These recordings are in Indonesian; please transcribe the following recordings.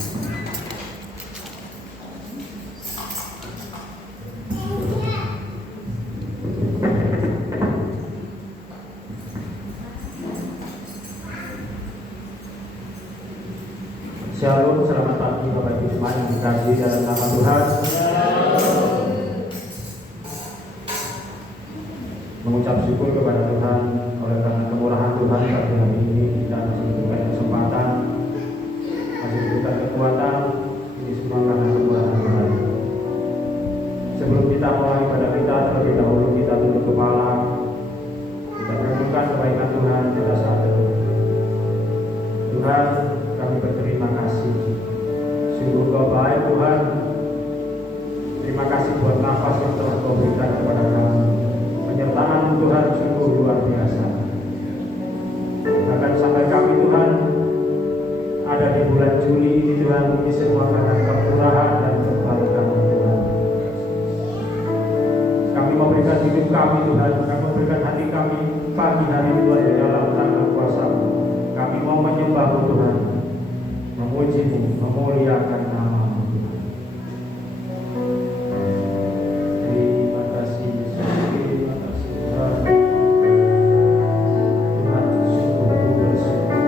Shalom, selamat pagi Bapak Ibu semua yang dikasihi dalam nama Tuhan. Mengucap syukur kepada Tuhan oleh karena kemurahan Tuhan pada hari ini kita masih diberikan kesempatan, masih diberikan kekuatan. Ini semua karena kemurahan Tuhan. Sebelum kita mulai pada kita, terlebih dahulu kita tunduk kepala, kita merenungkan kebaikan Tuhan pada saat itu. Tuhan, kami berterima kasih. Sungguh Kau baik Tuhan. Terima kasih buat nafas yang telah Kau berikan kepada kami. Penyertaan Tuhan sungguh luar biasa. Bahkan sampai kami Tuhan ada di bulan Juli ini Tuhan, ini semua karena kemurahan dan kebaikan Tuhan. Kami memberikan hidup kami Tuhan, kami memberikan hati kami pagi hari Tuhan di dalam tangan kuasa-Mu. Kami mau menyembah Tuhan, memuji-Mu, memuliakan nama-Mu Tuhan. Terima kasih Yesus, terima kasih Tuhan. Tuhan sungguh bersyukur.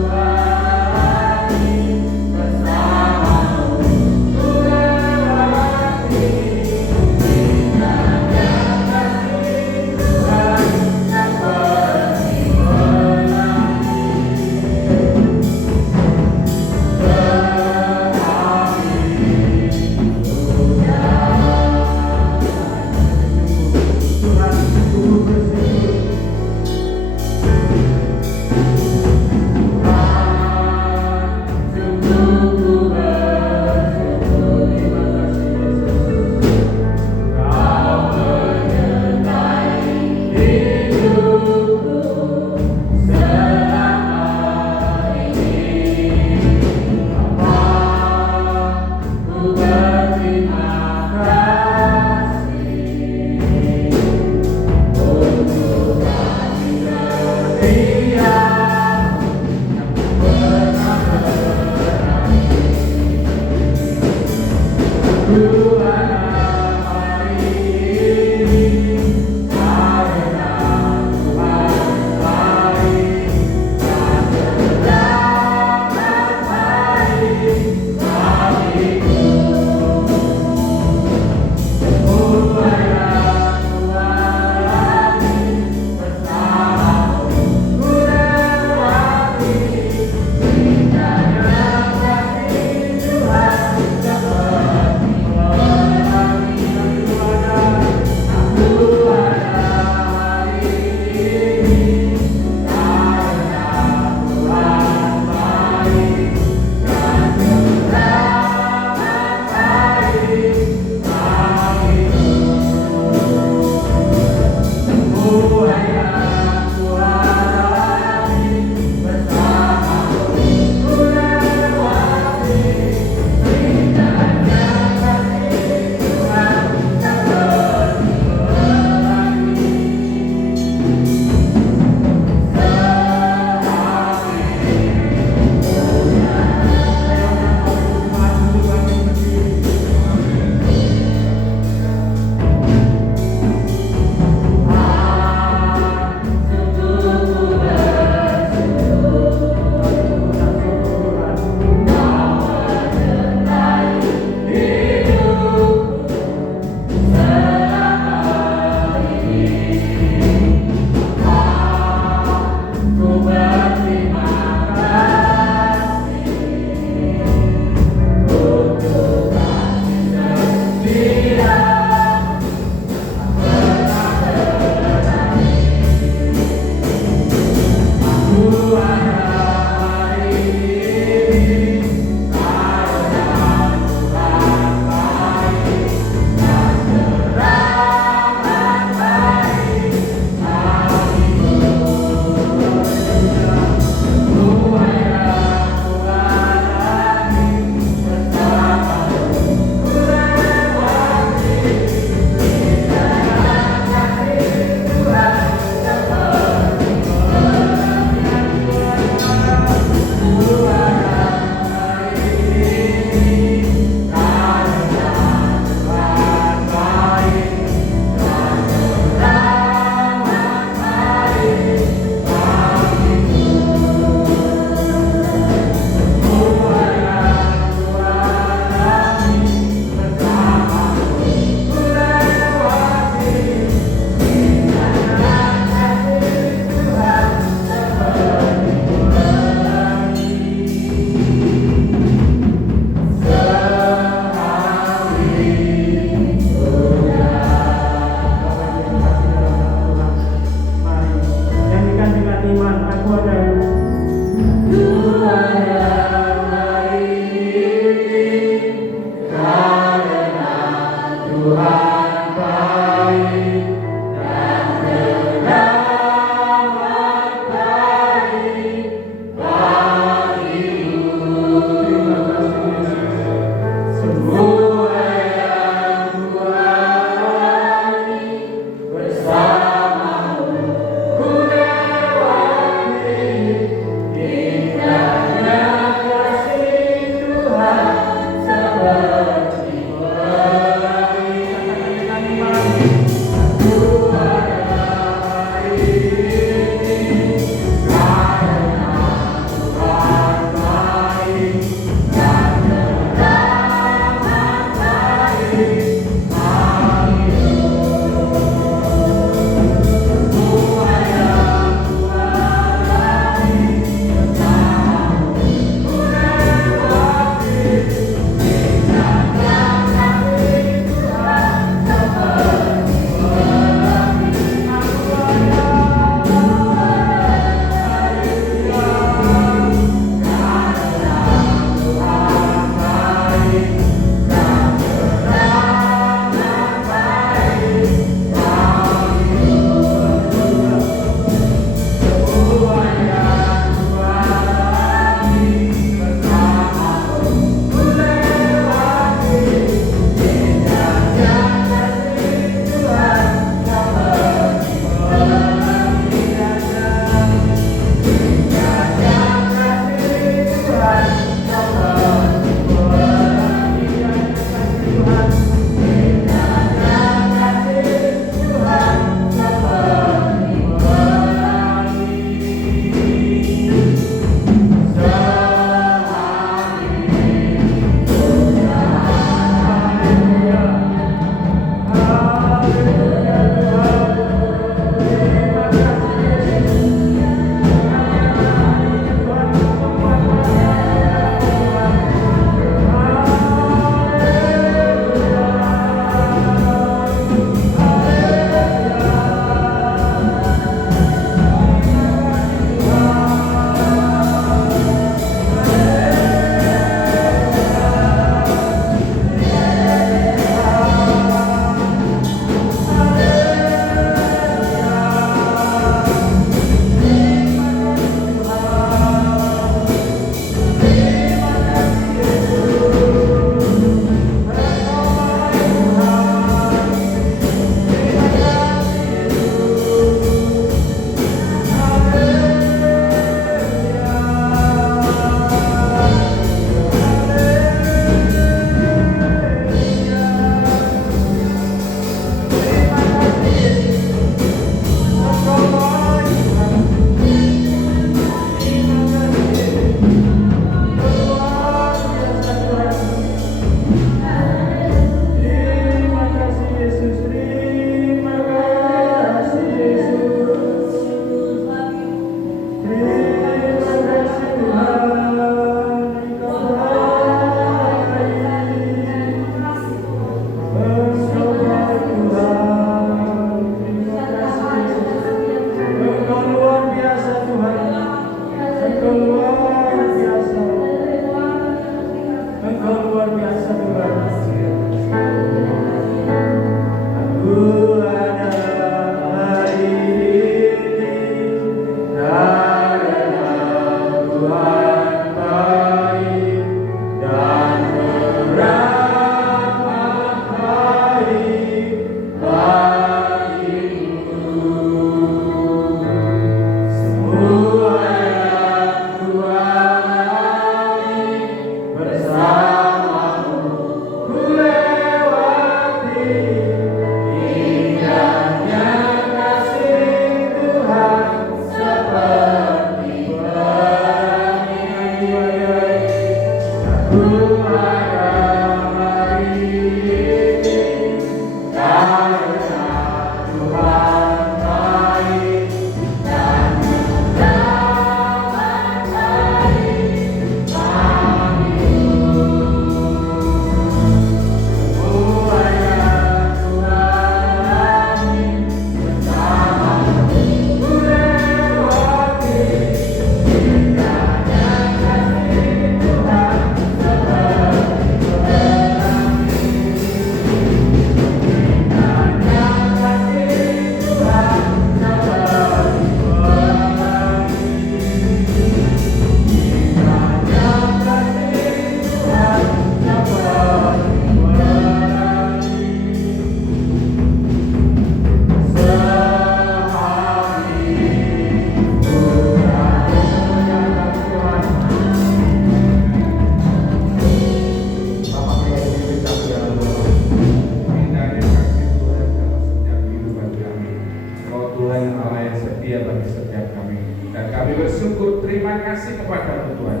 berterima kasih kepada Tuhan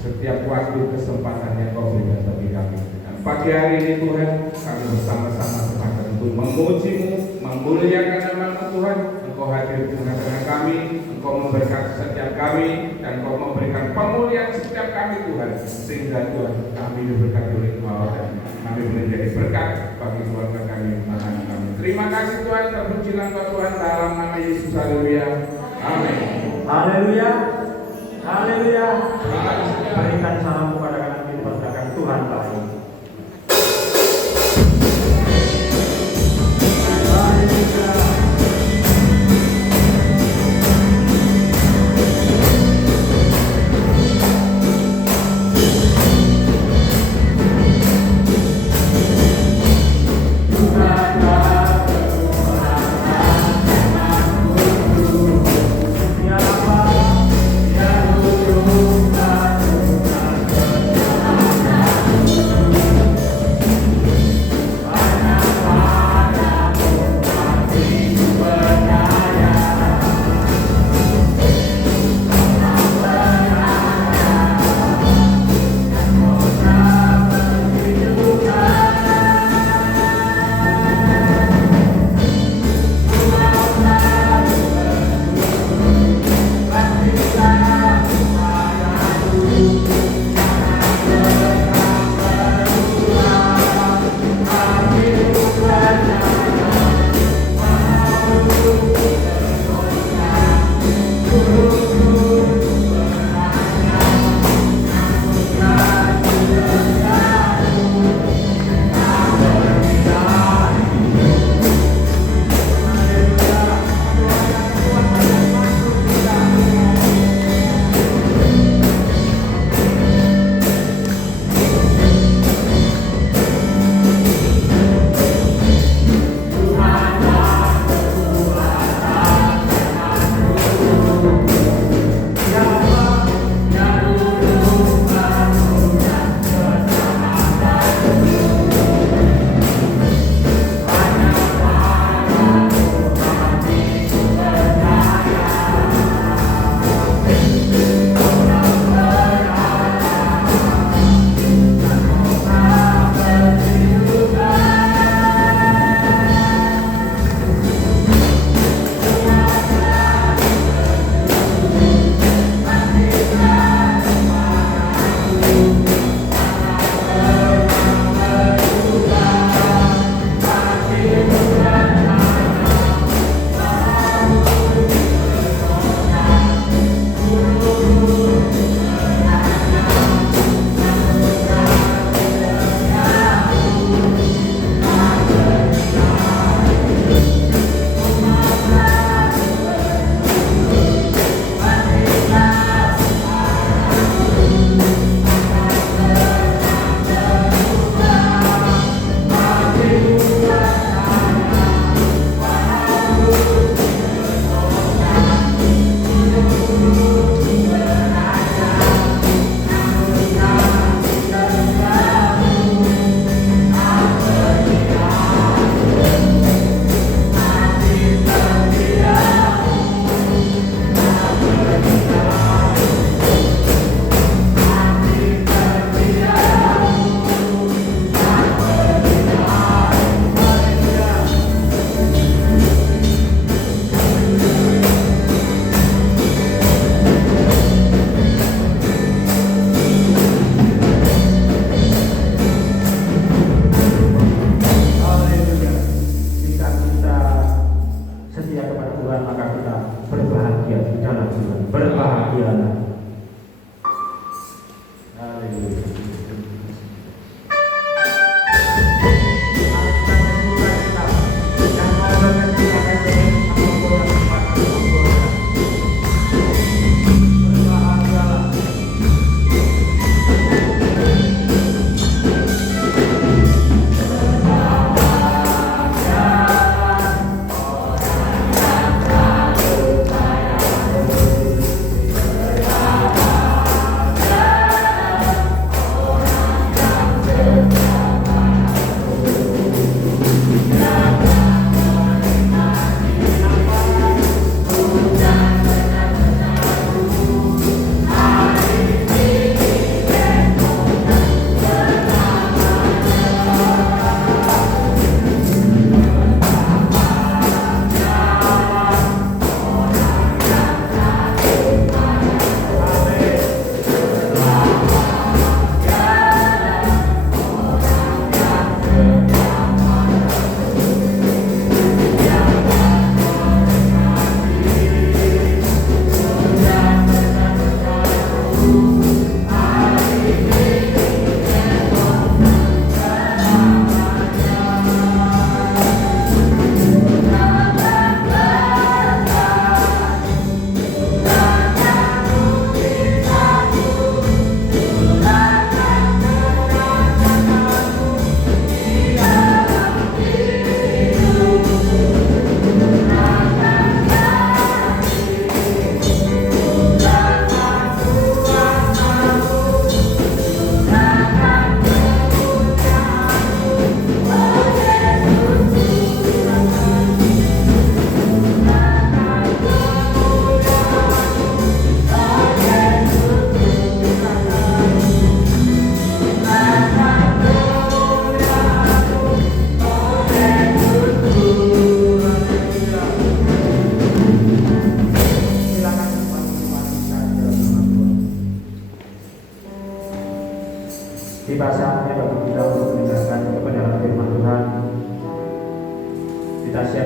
setiap waktu kesempatan yang Kau berikan bagi kami. Dan pagi hari ini Tuhan, kami bersama-sama sepakat untuk memuji-Mu, memuliakan nama-Mu Tuhan. Engkau hadir di tengah-tengah kami, Engkau memberkati setiap kami, dan Engkau memberikan pemulihan setiap kami Tuhan, sehingga Tuhan kami diberkati oleh Engkau dan kami menjadi berkat bagi keluarga kami, anak kami. Terima kasih Tuhan, terpujilah Engkau Tuhan dalam nama Yesus. Haleluya. Amin. Haleluya. Haleluya. Berikan salam kepada kanan kiri, percayakan Tuhan baik. Haleluya. Hallelujah.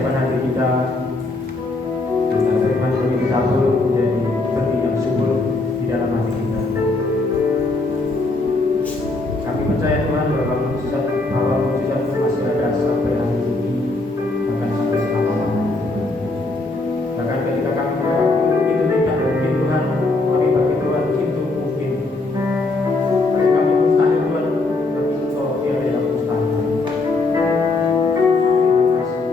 persiapan hati kita agar firman Tuhan ditabur menjadi benih yang subur di dalam hati kita. Kami percaya Tuhan bahwa mujizat itu masih ada sampai hari ini, bahkan sampai selama-lamanya. Bahkan ketika kami menganggap itu tidak mungkin Tuhan, kami bagi Tuhan itu mungkin. Bagi kami mustahil Tuhan, bagi Engkau tiada yang mustahil. Terima kasih.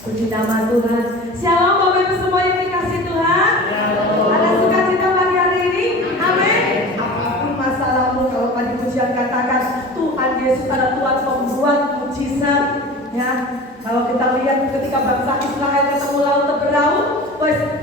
Puji nama Tuhan. Shalom Bapak Ibu semua yang dikasih Tuhan. Ada sukacita pagi hari ini? Amin. Apapun masalahmu, kalau tadi pujian katakan Tuhan Yesus adalah Tuhan pembuat mujizat. Ya, kalau kita lihat ketika bangsa Israel ketemu laut terberau,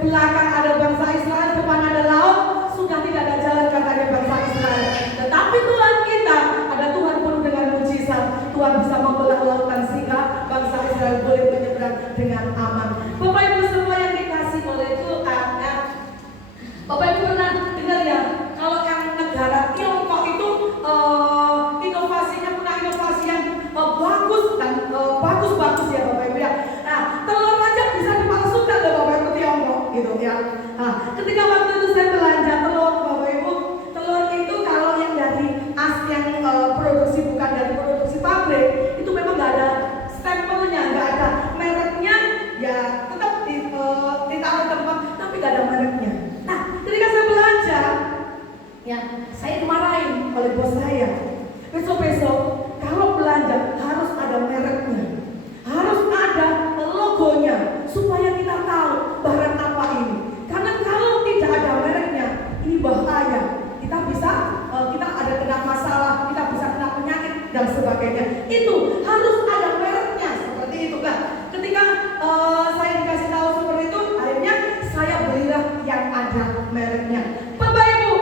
belakang ada bangsa Israel, depan ada laut, sudah tidak ada jalan katanya bangsa Israel. Tetapi Tuhan kita ada Tuhan penuh dengan mujizat. Tuhan bisa membelah lautan sehingga bangsa Israel boleh menyeberang dengan aman. Bapak Ibu semua yang dikasih oleh Tuhan, ya. Bapak Ibu pernah dengar ya, kalau yang negara Tiongkok itu inovasinya punya inovasi yang bagus dan bagus ya Bapak Ibu ya. Nah, telur aja bisa dipalsukan loh Bapak Ibu Tiongkok gitu ya. Nah, ketika waktu itu saya belanja telur Bapak Ibu, telur itu kalau yang dari yang produksi bukan dari produksi pabrik itu memang nggak ada stempelnya, nggak ada mereknya, ya tetap ditaruh tempat tapi nggak ada mereknya. Nah, ketika saya belanja, ya saya dimarahin oleh bos saya. Besok-besok kalau belanja harus ada mereknya, harus ada logonya supaya kita tahu barang apa ini. Karena kalau tidak ada mereknya, ini bahaya. Kita bisa, kita ada kena masalah, kita bisa kena penyakit dan sebagainya. Itu harus ada mereknya seperti itu kan. Ketika saya dikasih tahu seperti itu, akhirnya saya belilah yang ada mereknya. Bapak Ibu,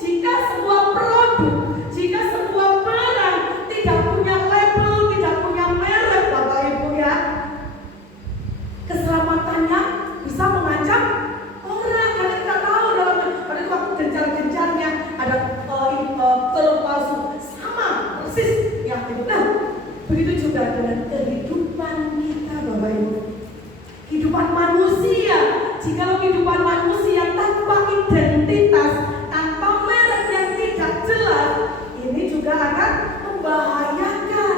jika sebuah produk, jika sebuah barang tidak punya label, tidak punya merek, Bapak Ibu ya, keselamatannya bisa mengancam orang. Karena kita tahu dalam pada waktu gencar-gencarnya ada telur palsu sama persis ya itu. Nah, begitu juga dengan kehidupan kita Bapak Ibu. Kehidupan manusia, jika kehidupan manusia tanpa identitas, tanpa merek yang tidak jelas, ini juga akan membahayakan.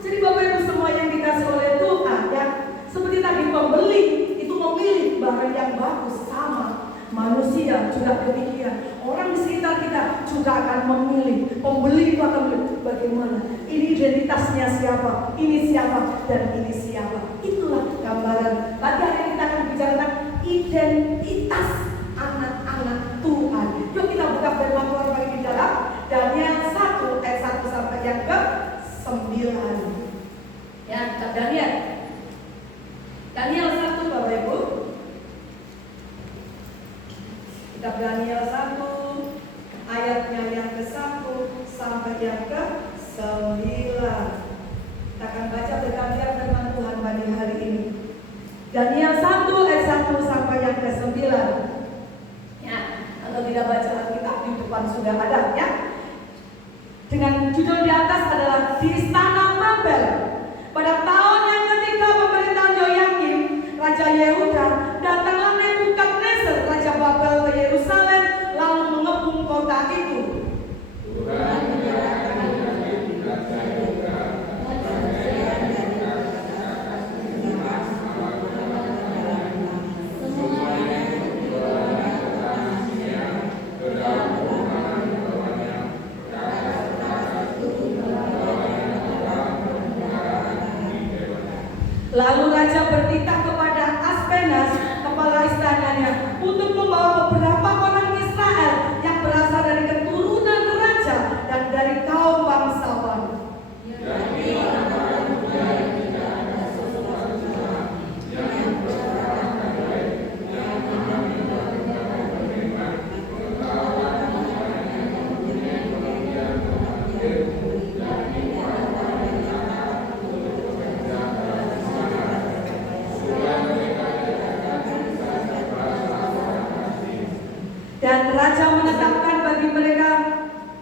Jadi Bapak Ibu semua yang dikasih oleh Tuhan ya, seperti tadi pembeli itu memilih barang yang bagus, sama manusia juga demikian. Orang di sekitar kita juga akan memilih, pembeli itu akan memilih bagaimana ini identitasnya siapa, ini siapa, dan ini siapa. Itulah gambaran. Pagi hari ini kita akan bicara tentang identitas anak-anak Tuhan. Yuk kita buka firman Tuhan pagi di dalam Daniel 1 ayat 1 sampai yang ke 9. Ya, Daniel 1 Bapak Ibu. Kitab Daniel 1 ayatnya yang ke-1 sampai yang ke-9. Kita akan baca bergantian firman Tuhan pagi hari ini. Daniel 1 ayat 1 sampai yang ke-9. Ya, kalau tidak baca Alkitab di depan sudah ada ya. Dengan judul di atas adalah di Istana Babel. Pada tahun yang ketiga pemerintahan Yoyakim, Raja Yehuda, datanglah Nebukadnezar, Raja Babel ke Yerusalem, lalu mengepung kota itu. Lalu raja bertitah kepada Aspenas, kepala istananya, untuk membawa beberapa orang Israel yang berasal dari keturunan raja dan dari kaum bangsawan. Dan raja menetapkan bagi mereka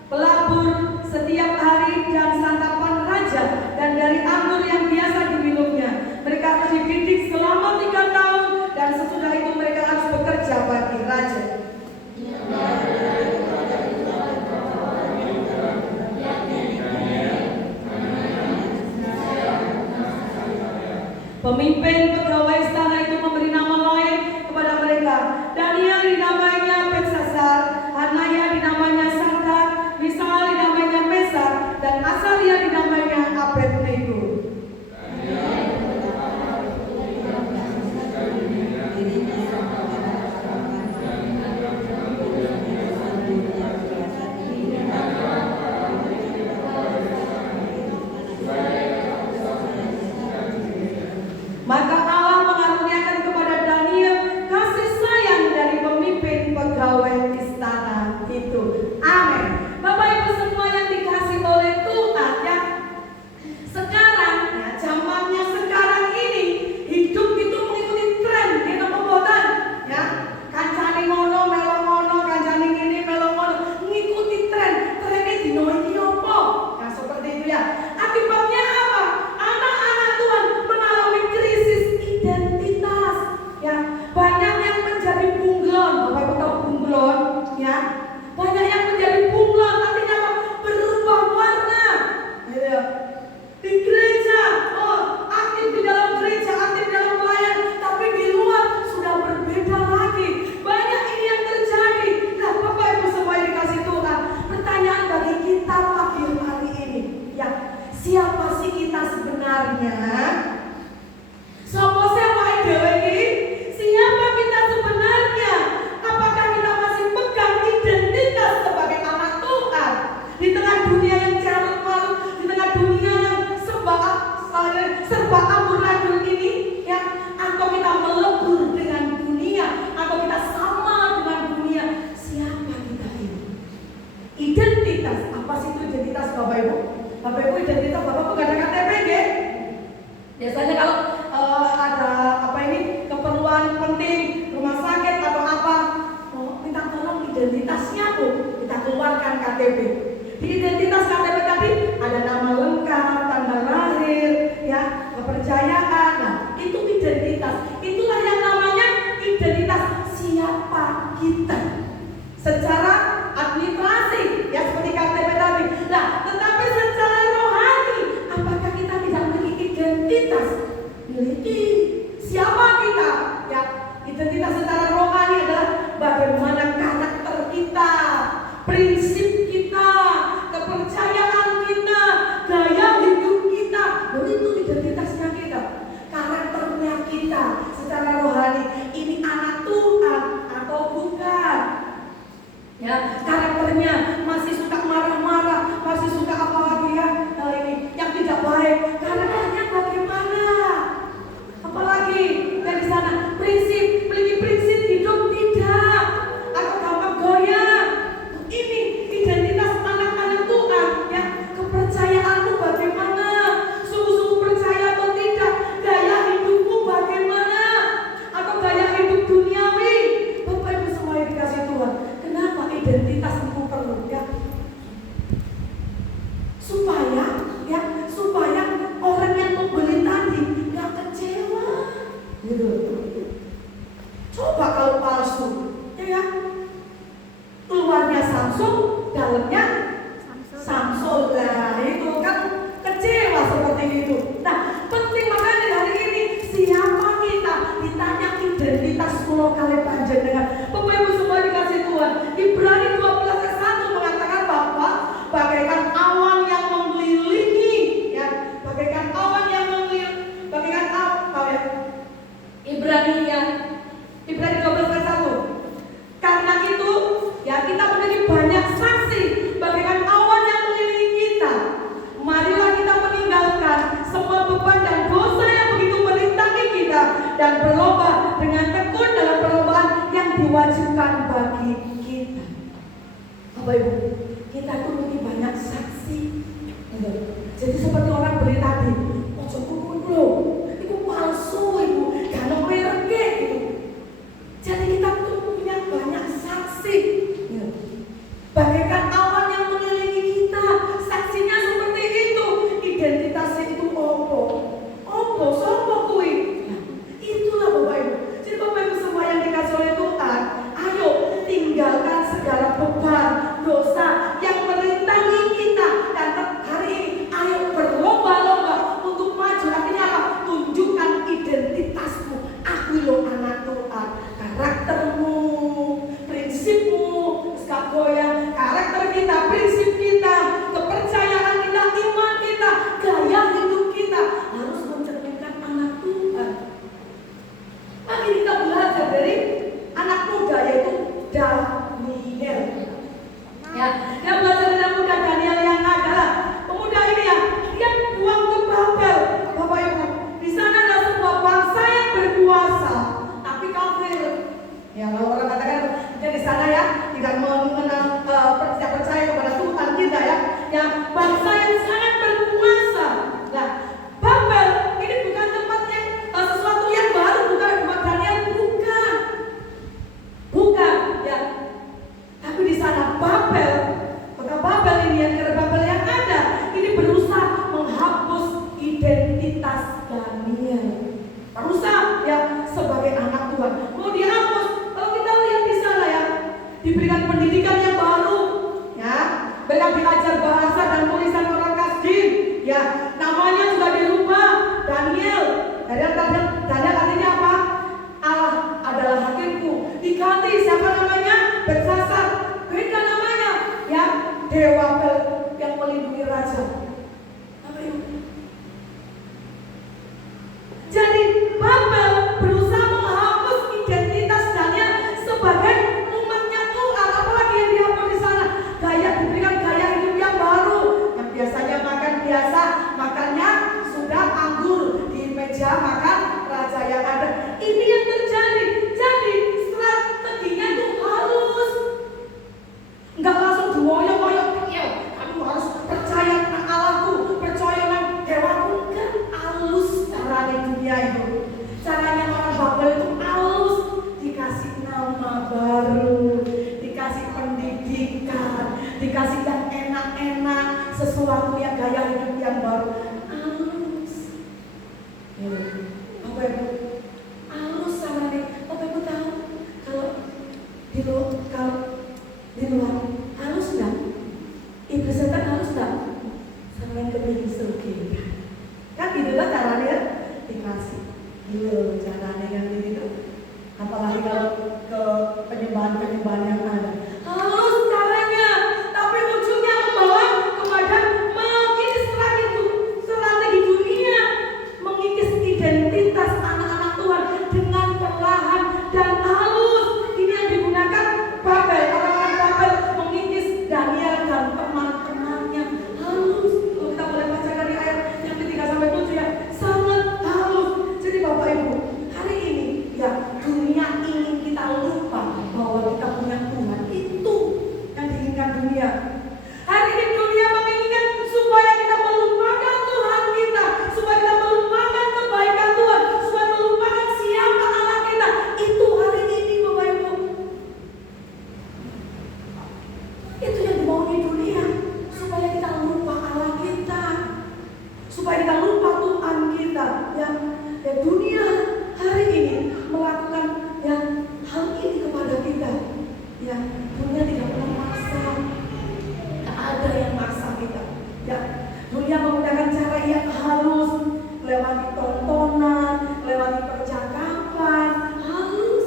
pelabur setiap hari dan santapan raja, dan dari anggur yang biasa diminumnya. Mereka harus dididik selama 3 tahun, dan sesudah itu mereka harus bekerja bagi raja. Pemimpin pegawai istana itu memberi nama lain kepada mereka. Daniel dinamainya Belshazzar, Hanaya dinamainya Sadrach, Misael dinamainya Mesak, dan Azaria dinamainya Abednego. Bapak Ibu, identitas Bapak bukan ada KTP, ya? Biasanya kalau ada keperluan penting rumah sakit atau apa, minta tolong identitasnya kita keluarkan KTP. Di identitas KTP tadi ada nama lengkap, tanggal lahir, ya, kepercayaan. Nah, itu identitas. Itulah yang namanya identitas siapa kita. Secara administrasi, ya seperti KTP tadi. Nah, tetapi secara rohani, apakah kita tidak memiliki identitas? Miliki. Siapa kita? Ya, identitas secara rohani adalah bagaimana karakter kita, prinsip kita, kepercayaan kita, gaya hidup kita. Itu identitasnya kita, karakternya kita secara rohani. Ini anak Tuhan atau bukan? Ya, karakternya masih suka marah-marah, masih suka apa lagi ya? Ini yang tidak baik. Karakternya bagaimana? Apalagi dari sana memiliki prinsip hidup tidak, atau gampang goyah. Ini identitas anak-anak Tuhan, ya. Kepercayaanmu bagaimana? Sungguh-sungguh percaya atau tidak? Gaya hidupmu bagaimana? Atau gaya hidup duniawi? Bapak Ibu semua yang dikasih Tuhan, kenapa identitas itu perlu, ya? Supaya orang yang membeli tadi nggak kecewa, gitu. Coba kalau palsu, ya, luarnya Samsung, dalamnya Samsung, lah itu kan kecewa seperti itu. Nah, penting makanya hari ini siapa kita? Ditanya identitas pulau kali panjenengan. Bapak Ibu semua dikasih Tuhan. Ibrani 12 ayat 1 mengatakan bahwa bagaikan awan yang mengelilingi, ya, bagaikan awan yang mengelilingi, bagaikan apa ya? Ibrani 12 ayat 1. Karena itu, ya, kita memiliki banyak saksi bagaikan awan yang mengelilingi kita. Marilah kita meninggalkan semua beban dan dosa yang begitu merintangi kita dan berlomba dengan tekun dalam perlombaan yang diwajibkan bagi kita. Bapak Ibu, kita itu memiliki banyak saksi. Jadi seperti orang beli tadi, ojo kumpul, itu palsu, ibu, karena merek gitu. Jadi kita tuh punya banyak saksi. Bagaikan awan yang mengelilingi kita, saksinya seperti itu. Identitasnya itu opo, sopo kui. Nah, itulah Bapak Ibu. Jadi Bapak Ibu semua yang dikasih oleh Tuhan, ayo tinggalkan segala beban, dosa yang merintangi kita. Dan hari ini ayo berlomba-lomba untuk maju. Artinya apa? Tunjukkan identitasmu. Aku loh anak Tuhan. Karaktermu, prinsipmu, gak goyang. Karakter kita, prinsip kita, kepercayaan kita, iman kita, gaya hidup kita harus mencerminkan anak Tuhan. Mari kita belajar dari anak muda, yaitu Daniel. Ya, kita belajar dari anak muda Daniel yang adalah pemuda ini ya, dia buang ke Babel. Bapak Ibu, di sana ada sebuah bangsa yang berkuasa, tapi kafir. Ya, kalau orang katakan dia di sana ya tidak mengenal, tidak percaya kepada Tuhan kita ya. Ya, bangsa yang sangat berkuasa. Nah, Babel ini bukan tempatnya sesuatu yang baru, bukan buat Daniel, bukan ya. Tapi di sana Babel, kota Babel ini yang Babel yang ada, ini berusaha menghapus identitas Daniel. Berusaha ya sebagai anak Tuhan mau dihapus. Kalau kita lihat di sana ya, diberikan pendidikan yang baru, ya, mereka diajar bahasa dan tulisan orang Kasdim, ya, namanya juga dirubah Daniel. Daniel artinya apa? Allah adalah hakimku. Diganti siapa namanya? Belsasar. Beda namanya, ya, dewa yang melindungi raja. Jadi Babel berusaha menghapus identitas Daniel sebagai umatnya Tuhan. Apalagi yang dihapus di sana? Diberikan gaya hidup yang baru. Yang biasanya makan biasa, makannya sudah anggur di meja makan raja yang ada. Ini yang terjadi. Jadi strateginya itu halus. Enggak langsung diwoyok-woyok, kami luar halus nggak? Iblis setan halus nggak? Sampai kepingin surga. Kan gitu kan caranya dikasih. Iya caranya kan gitu. Apalagi kalau ke penyembahan-penyembahan yang ada. Halus caranya, tapi ujungnya membawa kepada mengikis strategi dunia, mengikis identitas anak-anak Tuhan dengan perlahan dan halus. Ini yang digunakan Babel, orang-orang Babel mengikis Daniel dan teman-temannya halus. Kalau kita boleh baca dari ayat yang ketiga sampai 7 ya, sangat halus. Jadi Bapak Ibu, hari ini ya dunia ingin kita lupa bahwa kita punya Tuhan. Itu yang diinginkan dunia. Hari ini dunia menginginkan supaya kita melupakan Tuhan kita, supaya kita melupakan kebaikan Tuhan, supaya melupakan siapa Allah kita. Itu hari ini Bapak Ibu. Itu yang dimaui dunia, supaya kita lupa Allah kita, supaya kita lupa Tuhan kita. Ya dunia hari ini melakukan hal ini kepada kita. Ya dunia tidak pernah maksa, tak ada yang maksa kita. Ya dunia menggunakan cara yang halus, lewati tontonan, lewati percakapan, halus,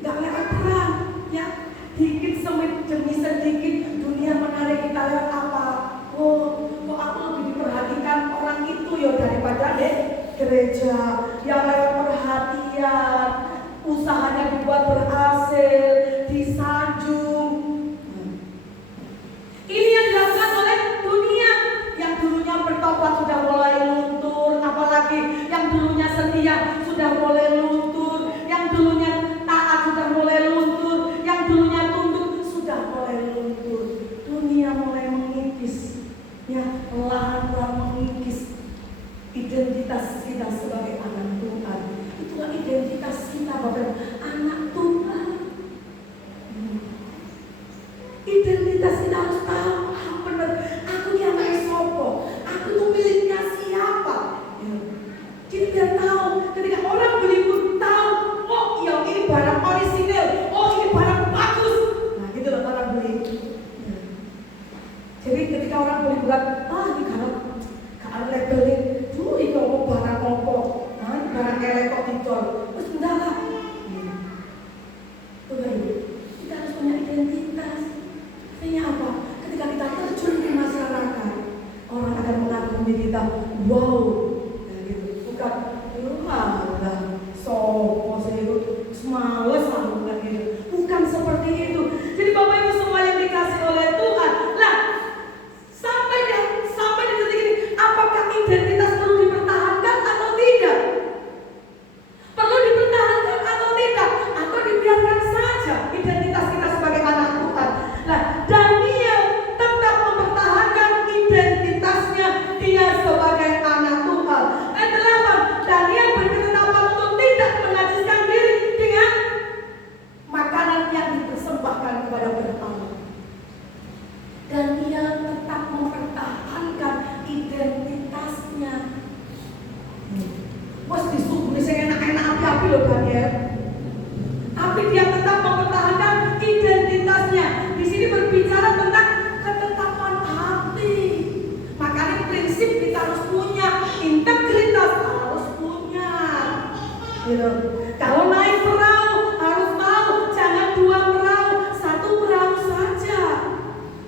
nggak lewat perang. Ya dikit demi sedikit dunia menarik kita lewat apa? Oh, kok aku lebih diperhatikan orang itu ya daripada gereja. Yang lewat perhatian, usahanya dibuat berhasil, disanjung. Ini yang dilakukan oleh dunia. Yang dulunya bertobat sudah mulai luntur, apalagi yang dulunya setia sudah mulai luntur, yang dulunya taat sudah mulai luntur, yang dulunya tunduk sudah mulai luntur. Dunia mulai mengikis, ya pelan-pelan mengikis identitas kita sebagai anak Tuhan. Itulah identitas kita Bapak, anak Tuhan. Identitas kita harus tahu, benar. Aku yang anaknya sopo, aku tuh miliknya siapa. Ya. Jadi biar tahu, ketika orang beli pun tahu, oh iya ini barang orisinil, oh ini barang bagus. Nah gitu loh orang beli. Ya. Jadi ketika orang beli bukan, ini kalau labelin, tuh itu barang opo, barang elek kok dicol, terus enggak lah. Tuh kita harus punya identitas. Artinya apa? Ketika kita terjun di masyarakat, orang akan mengagumi kita. Wow, ya gitu. Bukan, lah, sopo saya itu semales lah, bukan gitu. Bukan seperti itu. Jadi Bapak Ibu semua yang dikasih oleh Tuhan, lah sampai di detik ini, apakah identitas perlu dipertahankan atau tidak? Perlu dipertahankan atau tidak? Atau dibiarkan saja identitas kita sebagai anak Tuhan? Nah, Daniel tetap mempertahankan identitasnya dia sebagai anak Tuhan. Ayat 8, Daniel berketetapan untuk tidak menajiskan diri dengan makanan yang dipersembahkan kepada berhala. Daniel tetap mempertahankan identitasnya. Bos disuguhi saya enak-enak api-api loh Daniel. Tapi dia tetap mempertahankan identitasnya. Di sini berbicara tentang ketetapan hati. Makanya prinsip kita harus punya, integritas harus punya. Gitu. Kalau naik perahu harus mau, jangan 2 perahu, 1 perahu saja.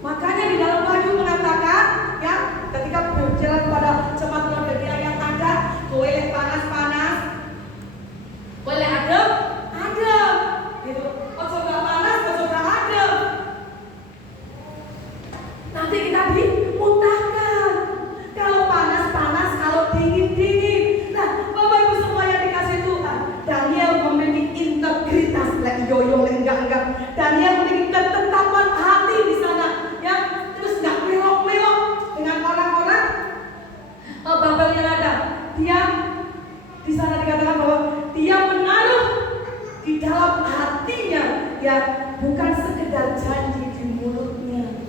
Makanya di dalam Wahyu mengatakan, ya, ketika berjalan pada jemaat Laodikia yang ada, boleh panas-panas, boleh adem, gitu. Ojo gak panas, ojo gak adem. Nanti kita dimutahkan. Kalau panas-panas, kalau dingin-dingin. Nah, Bapak Ibu semua yang dikasih Tuhan, Daniel memiliki integritas. Enggak. Daniel memiliki ketetapan hati di sana, ya. Terus nggak melok-melok dengan orang-orang Babel yang ada. Dia di sana dikatakan bahwa dia menaruh di dalam hatinya, ya, bukan sekedar janji di mulutnya.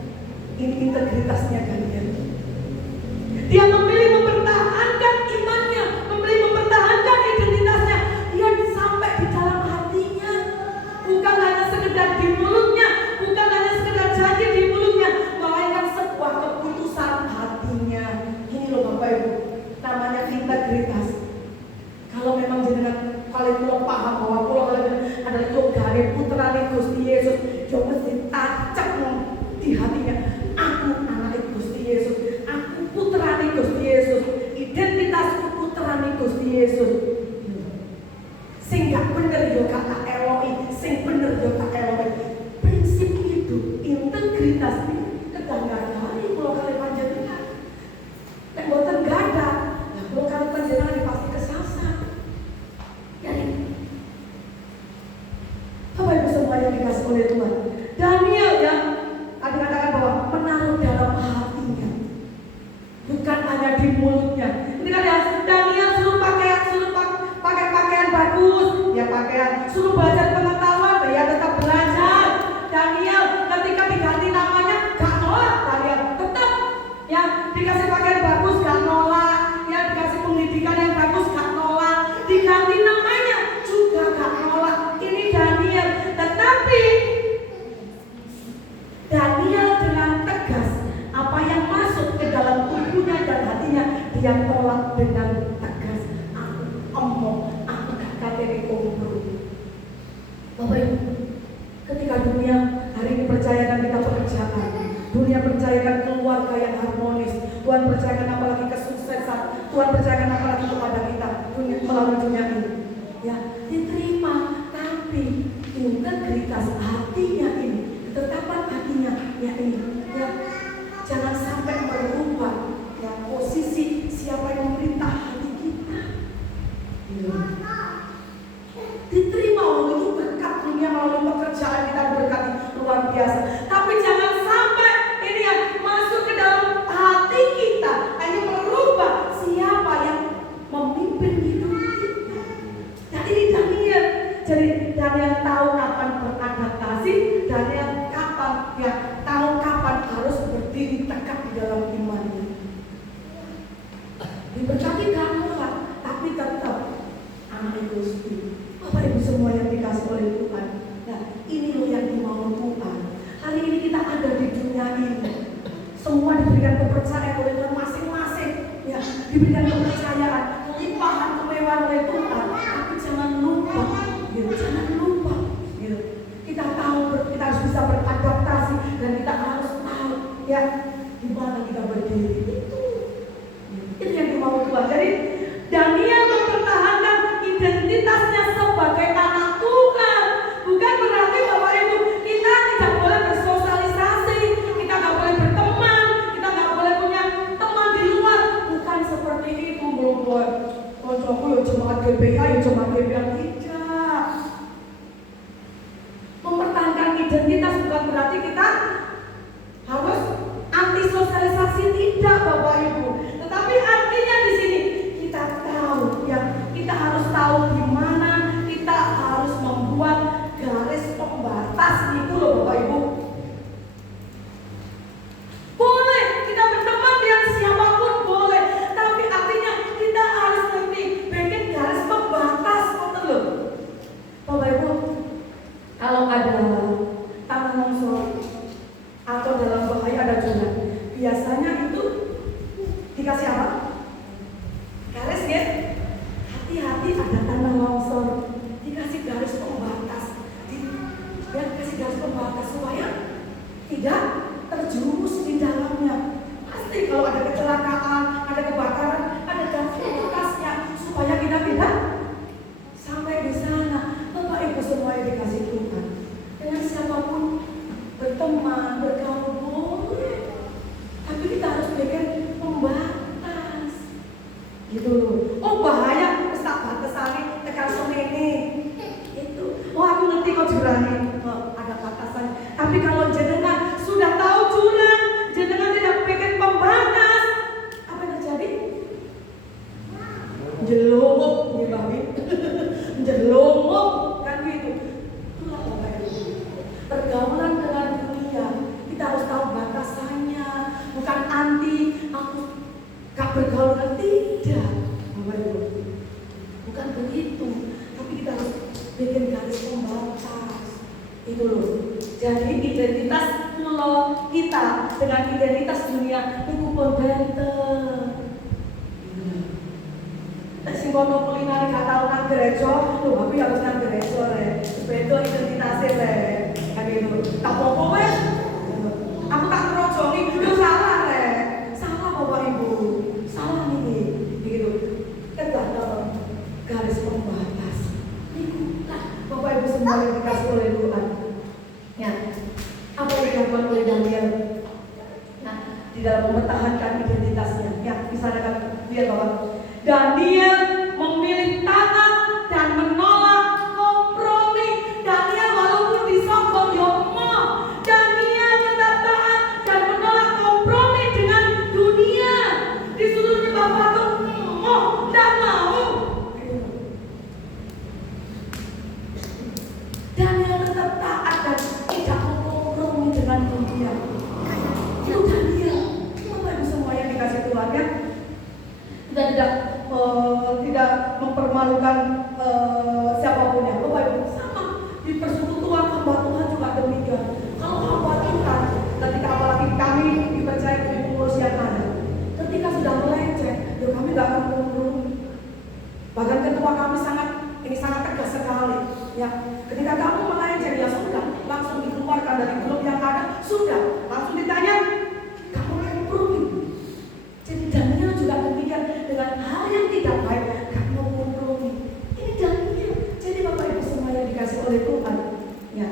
Ini integritasnya Daniel. Dia memilih mempertahankan imannya, memilih mempertahankan identitasnya. Dia sampai di dalam hatinya, bukan hanya sekedar di mulutnya, bukan hanya sekedar paham bahwa kula adalah yogane putrane Gusti Yesus, yo mesti tancep di hatinya. Aku anak Gusti Yesus, aku putrane Gusti Yesus, identitasku putrane Gusti Yesus. Sing gak bener yo gak tak eloki, sing bener yo tak eloki. Prinsip hidup, integritas kedanggalan kula kali panjenengan. Nek mboten gadah, lah kula kali panjenengan pasti kesasar. Jadi Bapak Ibu semua yang dikasih oleh Tuhan, Daniel ya ada katakan bahwa menaruh dalam hatinya, bukan hanya di mulutnya. Ini kan ya, Daniel suruh pakai pakaian bagus, ya pakaian, suruh belajar pengetahuan, ya tetap belajar. Daniel ketika diganti namanya gak nolak, Daniel tetap ya dikasih pakaian bagus gak nolak, ya dikasih pendidikan yang bagus gak nolak, diganti namanya juga gak nolak. Ini Daniel, tetapi Daniel dengan tegas apa yang masuk ke dalam tubuhnya dan hatinya dia tolak dengan tegas. Aku omong, aku gak katene kumpul. Bapak Ibu, ketika dunia hari ini percayakan kita pekerjaan, dunia percayakan keluarga yang harmonis, Tuhan percayakan apalagi kesuksesan, Tuhan percayakan apalagi kepada kita melalui dunia ini. Ya, diterima, tapi integritas hatinya ini, ketetapan hatinya ya ini, ya jangan sampai merubah ya posisi siapa yang memerintah hati kita. Diterima waktu itu berkat dunia melalui pekerjaan kita diberkati luar biasa. Tapi jangan sampai ini yang masuk ke dalam hati kita hanya merubah siapa yang memimpin hidup kita. Nah ini Daniel. Jadi Daniel tahu kapan beradaptasi, Daniel kapan ya tahu kapan harus berdiri tegak di dalam imannya. Diberkati gak nolak, tapi tetap anak Gusti. Bapak Ibu semua yang dikasih oleh Tuhan. Nah, ini loh yang dimau Tuhan. Hari ini kita ada di dunia ini. Semua diberikan kepercayaan oleh Tuhan masing-masing. Ya, diberikan kepercayaan, limpahan kemewahan oleh Tuhan. Tapi jangan lupa, gitu. Jangan lupa, gitu. Kita tahu, kita harus bisa beradaptasi dan kita harus tahu, ya, di mana kita berdiri. Itu yang dimau Tuhan. Jadi Daniel mempertahankan identitasnya sebagai anak Tuhan. Bukan berarti Bapak Ibu kita tidak boleh bersosialisasi, kita nggak boleh berteman, kita nggak boleh punya teman di luar. Bukan seperti itu, belum buat. Kalau aku ya jemaat GBA, ya jemaat GBA tidak. Mempertahankan identitas bukan berarti kita harus anti sosialisasi, tidak Bapak Ibu. Tetapi artinya di sini kita tahu ya, kita harus tahu di mana kita harus membuat garis pembatas itu loh Bapak Ibu. Boleh kita berteman dengan siapapun boleh, tapi artinya kita harus ngerti bikin garis pembatas itu loh. Bapak Ibu, kalau ada tanah longsor atau dalam bahaya ada jurang, biasanya itu dikasih apa? Garis ya? Hati-hati ada tanah longsor, dikasih garis pembatas, dikasih garis pembatas supaya tidak terjerumus di dalamnya. Pasti kalau ada kecelakaan, ada kebakaran, ada garis pembatasnya supaya kita tidak sampai di sana. Bapak Ibu semua yang dikasih Tuhan, dengan siapapun berteman, bergaul boleh, tapi kita harus bikin pembatas, gitu loh. Oh bahaya, tak batasannya tekan semene itu. Oh aku ngerti kok jurangnya, oh, ada batasan. Tapi kalau jenengan sudah tahu jurang, jenengan tidak bikin pembatas, apa yang terjadi? Jelumuk, ya Babi. Jelumuk kan gitu. Itulah Bapak Ibu. Pergaulan dengan dunia, kita harus tahu batasannya. Bukan anti, aku gak bergaul dengan tidak, Bapak Ibu. Bukan begitu, tapi kita harus bikin garis pembatas. Itu loh. Jadi identitas pulau kita dengan identitas dunia itu pun benten. kono kuliner gak tau nang gereja, lho aku ya harus nang gereja re. Beda identitasnya re. Kayak gitu. Tak apa-apa wes. Aku tak ngerojongi, lho salah re. Salah Bapak Ibu. Salah nih. Gitu. Tegak garis pembatas. Niku lah Bapak Ibu semua yang dikasih oleh Tuhan. Ya. Apa yang dilakukan oleh Daniel? Nah, di dalam mempertahankan identitasnya. Ya, bisa lihat Bapak. Daniel memilih taat dan menolak kompromi. Daniel walaupun disogok mau, Daniel tetap taat dan menolak kompromi dengan dunia. Disuruh nyembah patung, mau dan mau. Daniel tetap taat dan tidak mau kompromi dengan dunia. Itu Daniel. Bapak Ibu semua yang dikasih Tuhan ya. Dan tidak mempermalukan siapapun ya. Bapak Ibu sama di persekutuan hamba Tuhan juga demikian. Kalau hamba Tuhan, ketika apalagi kami dipercaya menjadi pengurus yang ada, ketika sudah melenceng, ya kami nggak akan kompromi. Bahkan ketua kami sangat tegas sekali. Ya, ketika kamu melenceng ya sudah langsung dikeluarkan dari grup yang ada, sudah langsung ditanya kamu kompromi. Jadi Daniel juga demikian dengan hal yang tidak baik, kamu kompromi. Ini Daniel. Jadi Bapak Ibu semua yang dikasih oleh Tuhan, ya,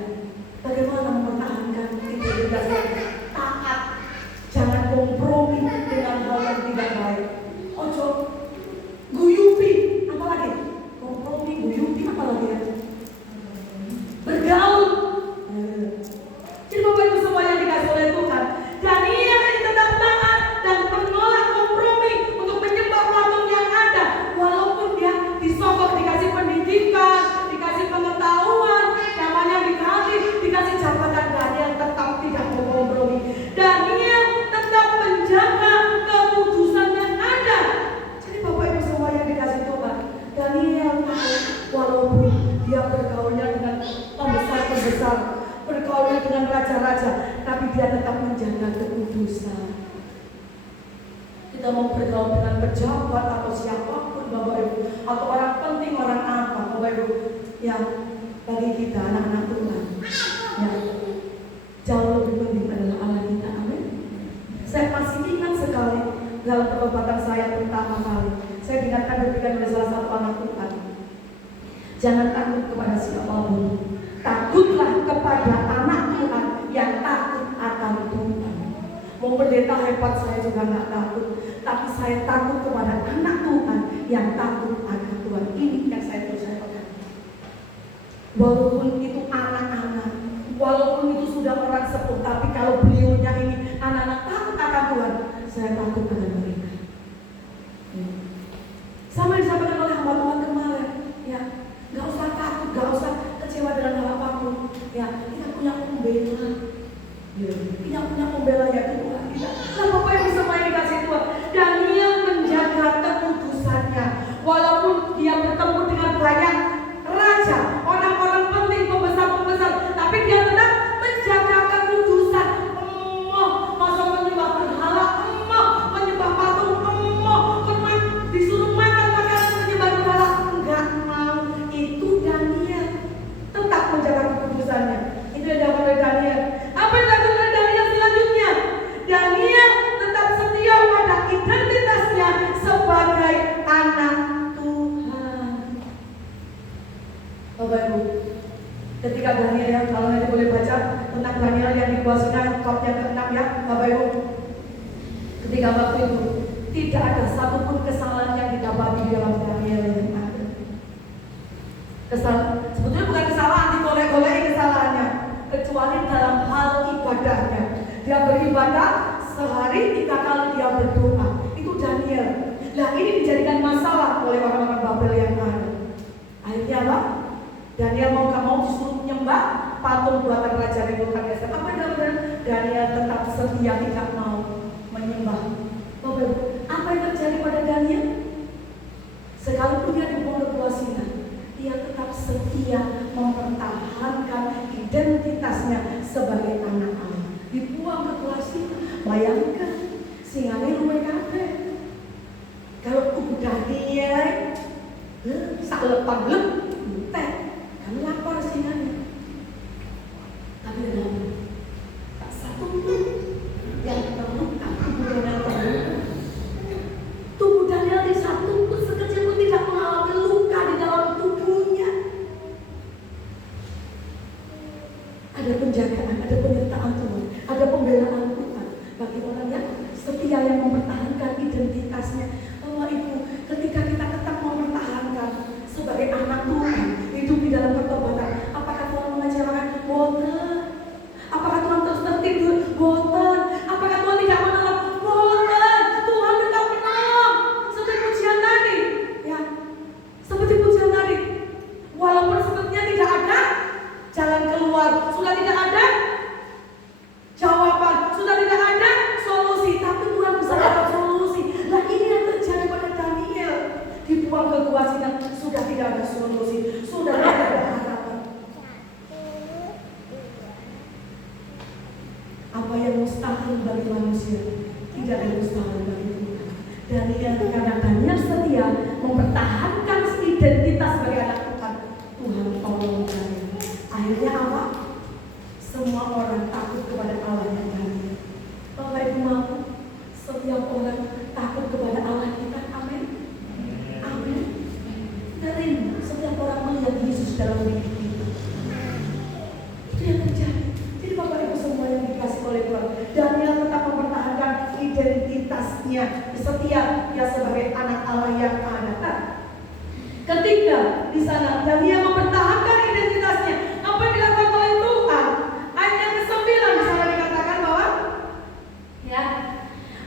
bagaimana mempertahankan identitas taat, jangan kompromi dengan hal yang tidak baik. Ojo guyupi, apalagi kompromi, guyupi, apalagi ya, bergaul. Jadi Bapak Ibu semua yang dikasih oleh Tuhan, Daniel ini tetap taat dan menolak kompromi untuk menyembah patung yang ada, walaupun dia disogok, dikasih pendidikan, dikasih pengetahuan, namanya dikasih jabatan. Daniel tetap tidak mau kompromi. Daniel tetap menjaga kekudusan yang ada. Jadi Bapak Ibu semua yang dikasih Tuhan, Daniel tahu walaupun dia bergaulnya dengan pembesar-pembesar, bergaulnya dengan raja-raja, tapi dia tetap menjaga kekudusan. Kita mau bergaul dengan pejabat atau siapapun Bapak Ibu, atau orang penting, orang apa Bapak Ibu, ya bagi kita anak-anak Tuhan, ya jauh lebih penting adalah Allah kita. Amin. Saya masih ingat sekali dalam pertobatan saya pertama kali, saya diingatkan diberikan oleh salah satu anak Tuhan, jangan takut kepada siapapun, takutlah kepada anak Tuhan yang takut akan Tuhan. Mau pendeta hebat saya juga nggak takut, tapi saya takut kepada anak Tuhan yang takut akan Tuhan. Ini yang saya percaya. Walaupun itu anak-anak, walaupun itu sudah orang sepuh, tapi kalau beliaunya ini anak-anak takut akan Tuhan, saya takut dengan mereka. Sama disampaikan oleh hamba Tuhan kemarin, ya, nggak usah takut, nggak usah kecewa dengan hal apapun. Ya, kita punya pembela. Ya, kita punya pembela yaitu Tuhan kita. Nah, Bapak yang bisa main dikasih Tuhan. Daniel menjaga kekudusannya, walaupun dia bertemu dengan banyak raja, orang-orang penting, pembesar-pembesar, tapi dia tetap menjaga kekudusan. Masa menyembah berhala, menyembah patung, disuruh makan makanan menyembah berhala, enggak mau. Itu Daniel tetap menjaga kekudusannya. Itu yang dilakukan oleh Daniel. Apa yang dilakukan oleh Daniel selanjutnya? Daniel tetap setia pada identitasnya sebagai anak Tuhan. Bapak Ibu, ketika Daniel, ya, kalau nanti boleh baca tentang Daniel yang di Gua Sinai bab yang ke-6 ya, Bapak Ibu. Ketika waktu itu tidak ada satupun kesalahan yang didapati di dalam Daniel yang ada. Sebetulnya bukan kesalahan, digolek-goleki kesalahannya, kecuali dalam hal ibadahnya. Dia beribadah sehari 3 kali dia berdoa. Itu Daniel. Nah, ini dijadikan masalah oleh orang-orang Babel yang ada. Akhirnya apa? Daniel mau gak mau disuruh menyembah patung buatan Raja Nebukadnezar. Apa yang dilakukan? Daniel tetap setia tidak mau menyembah. Apa yang terjadi pada Daniel? Sekalipun dia dibawa ke Gua Sinai, dia tetap setia mempertahankan identitasnya sebagai anak Allah. Dibuang ke Gua Sinai. Bayangkan, singane luwe kabeh. Kalau Daniel sak lepan blek, teh, kan lapar singannya. Tapi ada tak satu pun yang terluka tubuh Daniel terluka. Tubuh Daniel di satu pun sekecil pun tidak mengalami luka di dalam tubuhnya. Ada penjagaan, ada penyertaan Tuhan, ada pembelaan Tuhan bagi orang yang setia yang mempertahankan identitasnya. Bapak Ibu, ketika kita tetap mempertahankan sebagai anak Tuhan, hidup di dalam pertobatan, apakah Tuhan mengecewakan? Boten. Apakah Tuhan terus tertidur? Boten. Apakah Tuhan tidak menolong? Boten. Tuhan tetap menolong. Seperti pujian tadi, ya, seperti pujian tadi. Walaupun sepertinya tidak ada jalan keluar, sudah tidak ada jawaban, sudah tidak ada solusi, tapi Tuhan bisa dapat solusi. Nah, ini yang terjadi pada Daniel. Dibuang ke gua Sinar, sudah tidak ada solusi, sudah tidak ada harapan. Apa yang mustahil bagi manusia tidak ada mustahil bagi Tuhan. Daniel, karena Daniel setia mempertahankan identitas sebagai anak Tuhan, Tuhan tolong Daniel. Akhirnya apa? Semua orang takut kepada Allah yang Daniel. Bapak Ibu mau setiap orang takut kepada Allah kita. Amin. Amin. Terima setiap orang melihat Yesus dalam hidup kita. Itu yang terjadi. Jadi Bapak Ibu semua yang dikasih oleh Tuhan, Daniel tetap mempertahankan identitasnya, setia dia sebagai anak Allah yang ada. Ketika di sana Daniel mempertahankan identitasnya, apa yang dilakukan oleh Tuhan? Ayat yang ke-9 di sana dikatakan bahwa, ya,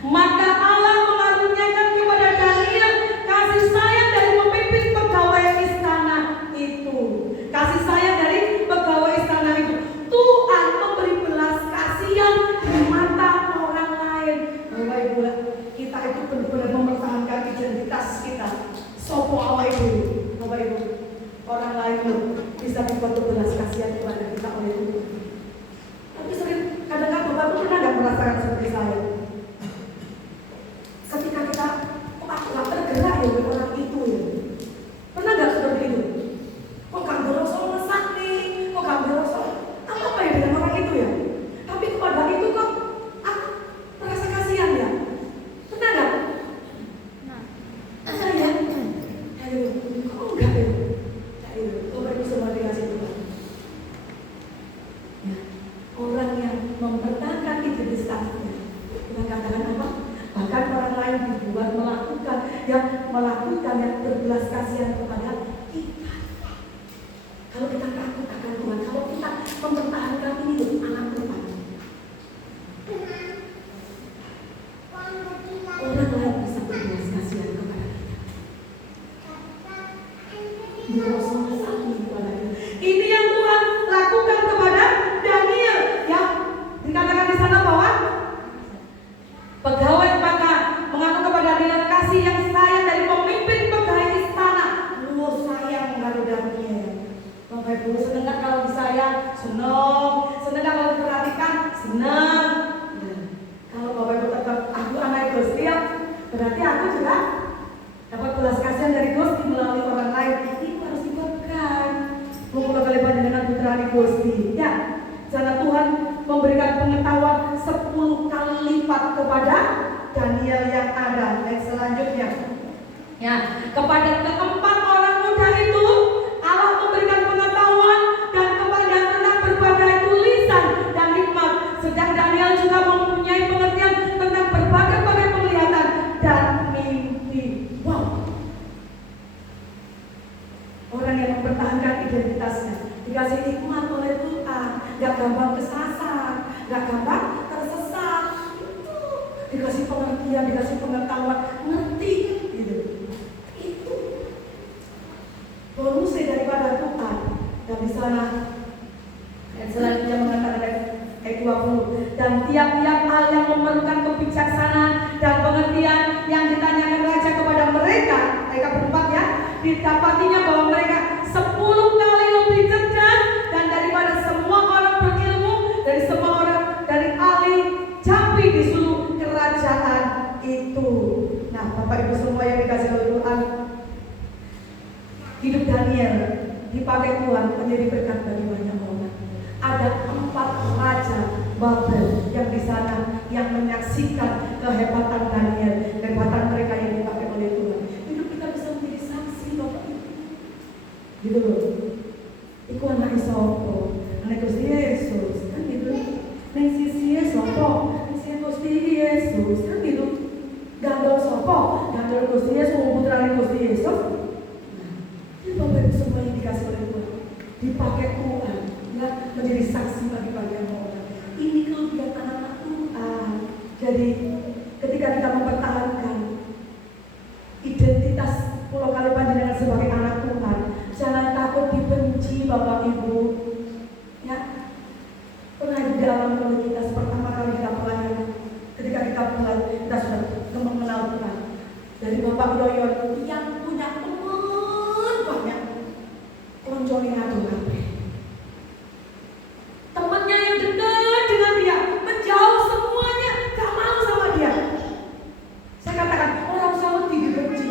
maka Allah mengaruniakan kepada Daniel kasih sayang dari pemimpin pegawai istana itu. Kasih sayang dari pegawai istana itu. Tuhan memberi belas kasihan di mata orang lain. Bapak Ibu, kita itu benar-benar mempertahankan identitas kita. Sopo awak itu, Bapak Ibu, orang lain loh bisa dibuat belas kasihan kepada kita oleh Tuhan. Tapi sering kadang-kadang Bapak Ibu pernah nggak merasakan seperti saya? Ketika kita kok aku nggak tergerak ya oleh orang itu ya, pernah nggak seperti itu? Kok nggak berosol ngesak nih? Kok nggak berosol? Apa ya dengan orang itu ya? Tapi kepada itu kok aku merasa kasihan ya? Pernah nggak? Pernah ya? Kok enggak ya? Bapak Ibu semua dikasih Tuhan. Ya, orang yang mempertahankan identitasnya, kita katakan apa? Bahkan orang lain dibuat melakukan yang berbelas kasihan kepada kita. Kalau kita takut akan Tuhan, kalau kita mempertahankan ini loh, anak Tuhan, orang lain bisa berbelas kasihan kepada kita. Ini yang Tuhan lakukan kepada Daniel, ya. Dikatakan di sana bahwa pegawai maka mengatakan kepada Daniel kasih yang sayang dari pemimpin pegawai istana. Sayang kepada Daniel. Bapak Ibu senang kan kalau disayang? Senang. Senang kan kalau diperhatikan? Senang. Nah, kalau Bapak Ibu tetap aku anak Gusti, berarti aku juga dapat belas kasihan dari Gusti melalui orang lain. Itu harus dipegang. Mumpung kali panjenengan putrani Gusti, ya. Karena Tuhan memberikan pengetahuan 10 kali lipat kepada Daniel yang ada. Dan selanjutnya, ya, kepada keempat orang muda itu Allah memberikan pengetahuan dan kepastian tentang berbagai tulisan dan hikmat. Sedang Daniel juga mempunyai pengertian tentang berbagai penglihatan dan mimpi. Wow. Orang yang mempertahankan identitasnya dikasih hikmat oleh Tuhan, gak gampang kesasar, gak gampang tersesat. Dikasih pengertian, dikasih pengetahuan, ngerti gitu. Itu bonusnya daripada Tuhan. Dan di sana dan selanjutnya mengatakan ayat 20, dan tiap-tiap hal yang memerlukan kebijaksanaan dan pengertian yang ditanyakan raja kepada mereka berempat ya, didapatinya bahwa mereka 10 kali lebih cerdas dan daripada semua orang berilmu, dari semua orang, dari ahli jambi di seluruh kerajaan itu. Nah, Bapak Ibu semua yang dikasih oleh Tuhan, hidup kehebatan Daniel, kehebatan mereka yang dipakai oleh Tuhan. Hidup kita bisa menjadi saksi Bapak Ibu. Gitu loh. Iku anak Isopo, anak Gusti Yesus, kan gitu. Neng sisi Sopo, neng sisi Gusti Yesus, kan gitu. Gandol Sopo, gandol Gusti Yesus, putra Gusti Yesus. Ini Bapak Ibu semua yang dikasih oleh Tuhan, dipakai Tuhan, ya, menjadi saksi bagi banyak orang. Ini kelebihan anak-anak Tuhan. Jadi ketika kita mempertahankan identitas Pulau Kali Panjenengan sebagai anak Tuhan, jangan takut dibenci Bapak Ibu. Ya, pernah dialami oleh kita pertama kali kita melayani. Ketika kita mulai, kita sudah mengenal Tuhan. Dari Bapak Yoyon yang punya teman banyak, konjolnya ngadu kabeh. Temannya yang dekat dengan dia, menjauh semuanya, gak mau sama dia. Saya katakan orang selalu dibenci.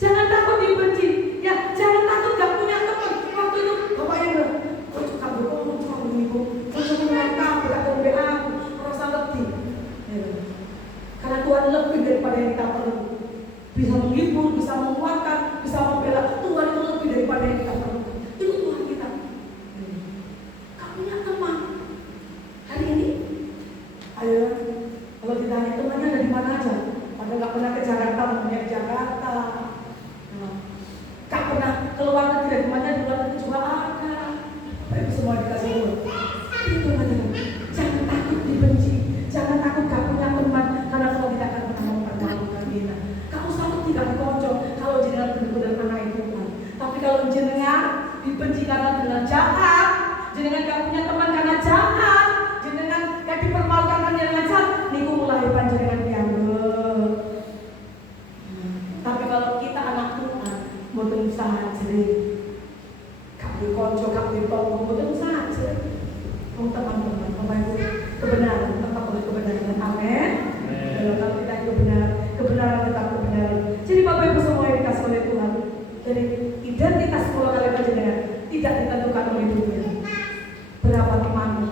Jangan takut dibenci, ya jangan takut gak punya teman. Waktu itu Bapak yang bilang, kau suka berkomun, suka mengibu, kau suka mereka, berkat dari aku, merasa lebih. Karena Tuhan lebih daripada yang kita perlu. Bisa menghibur, bisa menguatkan, bisa membela. Tuhan itu lebih daripada yang kita perlu. Itu Tuhan kita. Kau punya teman. Hari ini, ayo, kalau ditanya temannya ada di mana aja. Padahal gak pernah ke Jakarta, temannya di Jakarta. Gak pernah keluar negeri, temannya di luar negeri juga ada. Tapi semua dikasih Tuhan. Itu aja. Jangan takut dibenci, jangan takut gak punya teman. Karena kalau kita akan pernah mempermalukan kita. Kamu selalu tidak dikocok kalau jenengan benar-benar anak Tuhan. Tapi kalau jenengan dibenci karena dengan jahat, jenengan gak punya teman karena jahat, jenengan gak dipermalukan karena jenengan jahat, niku mulai panjenengan diambil. Tapi kalau kita anak Tuhan, mboten usaha jerih. Gak dikocok, gak ditolong, mboten usaha jerih. Teman-teman, kebenaran, tetap oleh kebenaran. Amin. Kalau kita itu benar, kebenaran tetap kebenaran. Jadi Bapak Ibu semua yang dikasih oleh Tuhan. Jadi identitas Pulau Kali Panjenengan tidak ditentukan oleh dunia. Berapa temanmu,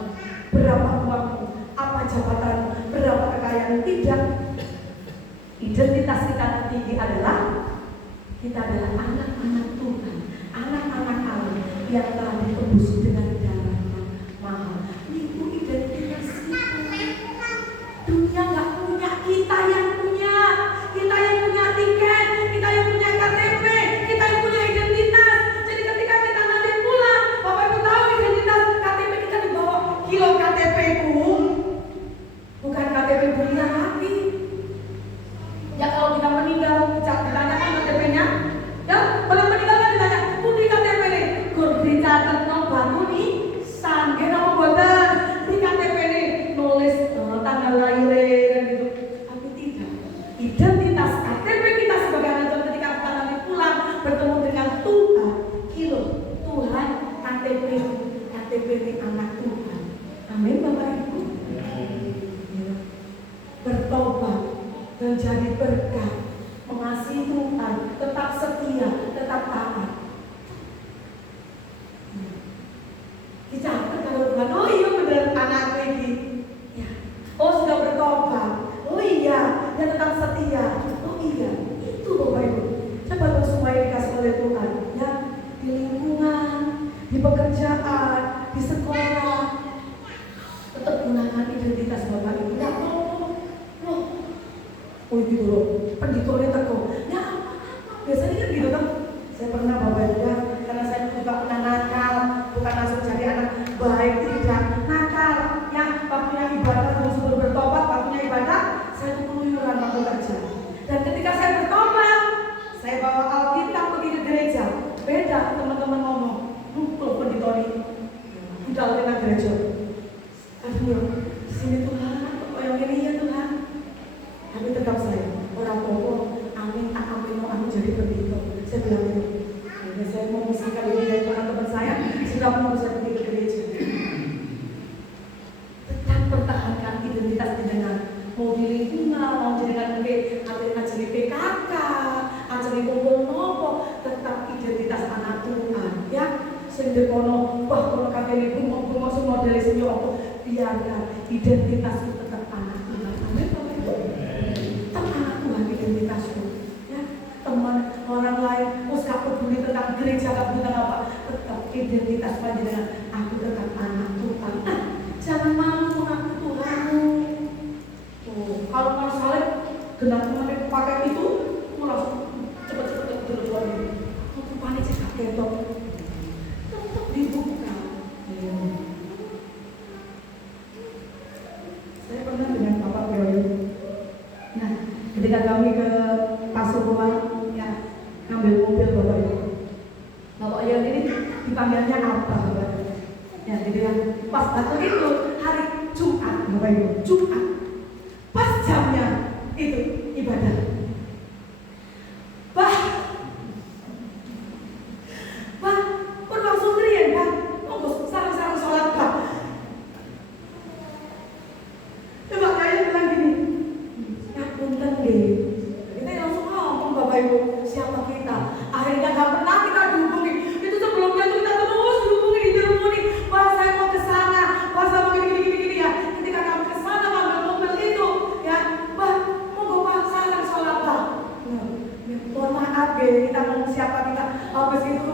berapa uangmu, apa jabatan, berapa kekayaan, tidak. Identitas kita tertinggi adalah kita adalah anak-anak Tuhan, anak-anak Allah yang telah ditebus dengan darah mahal. Itu identitas kita. Dunia nggak punya, kita yang punya. Kita yang punya tiket, kita yang punya KTP, kita yang punya identitas. Jadi ketika kita nanti pulang, Bapak Ibu tahu identitas KTP kita dibawa. Kilo KTP ku bukan KTP dunia lagi. Ya kalau kita meninggal, ditanyakan KTP-nya. Ya, kalau meninggal kan ditanya, "Pundi KTP nih?" Gur dicatet nang batu nih, sangge apa boten? Di KTP nih nulis tanggal lahir kan gitu. Tapi tidak. Identitas KTP kita sebagai anak Tuhan ketika kita nanti pulang bertemu dengan Tuhan. Kilo Tuhan KTP ini anak Tuhan. Amin Bapak Ibu. Bertobat dan jadi berkat, mengasihi Tuhan, tetap setia, tetap taat. Dicatat kalau Tuhan, oh iya benar anakku ini. Ya. Oh sudah bertobat. Oh iya, dia tetap setia. Oh iya, itu Bapak Ibu. Coba semua yang dikasih oleh Tuhan, ya di lingkungan, di pekerjaan, di sekolah, tetap gunakan identitas Bapak Ibu. Ya oh gitu loh, pendidiknya teko. Ya biasanya kan gitu kan. Saya pernah Bapak Ibu ya, karena saya juga pernah nakal, bukan langsung jadi anak baik, tidak nakal. Ya waktunya ibadah sebelum bertobat, waktunya ibadah, saya tuh keluyuran waktu kerja. Dan ketika saya bertobat, saya bawa Alkitab pergi ke gereja. Beda teman-teman ngomong, kalau pendidiknya udah kena gereja. Aduh, sini Tuhan, kok yang ini ya Tuhan. Tapi tetap saya, orang pokok, amin, tak amin, mau aku jadi pendeta. Saya bilang itu. Jadi saya mau mengisikan ini dari teman-teman saya, sudah mau saya pergi ke gereja. Tetap pertahankan identitas jenengan. Mau di lingkungan, mau jenengan mungkin ajari PKK, ajari kumpul nopo, tetap identitas anak Tuhan. Ya, sehingga kono, wah kono kakek ibu mau semua dari sini apa, biarkan identitas itu tetap anak Tuhan. Amin. identitas panjenengan. Aku tetap anak Tuhan. Nah, jangan malu mengaku Tuhanmu. Kalau masalah genap menit pakai itu, langsung cepet-cepet berdoa ini. Rupanya cekak ketok, tetap dibuka. Saya pernah dengan Bapak Bioyo. Nah, ketika kami ke Pasuruan, ya ngambil mobil Bapak Ibu. Bapak Ibu ini dipanggilnya apa Bapak Ibu? Ya, jadi yang pas waktu itu hari Jumat Bapak Ibu, Jumat. Pas jamnya itu ibadah. Bah, pun langsung teriak, Pak. Monggo sarang-sarang sholat, Pak. Coba kalian bilang gini, ngapunten deh. Kita langsung ngomong Bapak Ibu, siapa kita? Akhirnya nggak pernah kita dihubungi. Itu sebelumnya tuh kita terus dihubungi, dihubungi. Wah, saya mau ke sana, wah saya mau gini ya. Ketika kami ke sana ngambil mobil itu, ya, Pak, monggo Pak sarang sholat, Pak. Nah, mohon maaf deh, kita ngomong siapa kita. Habis itu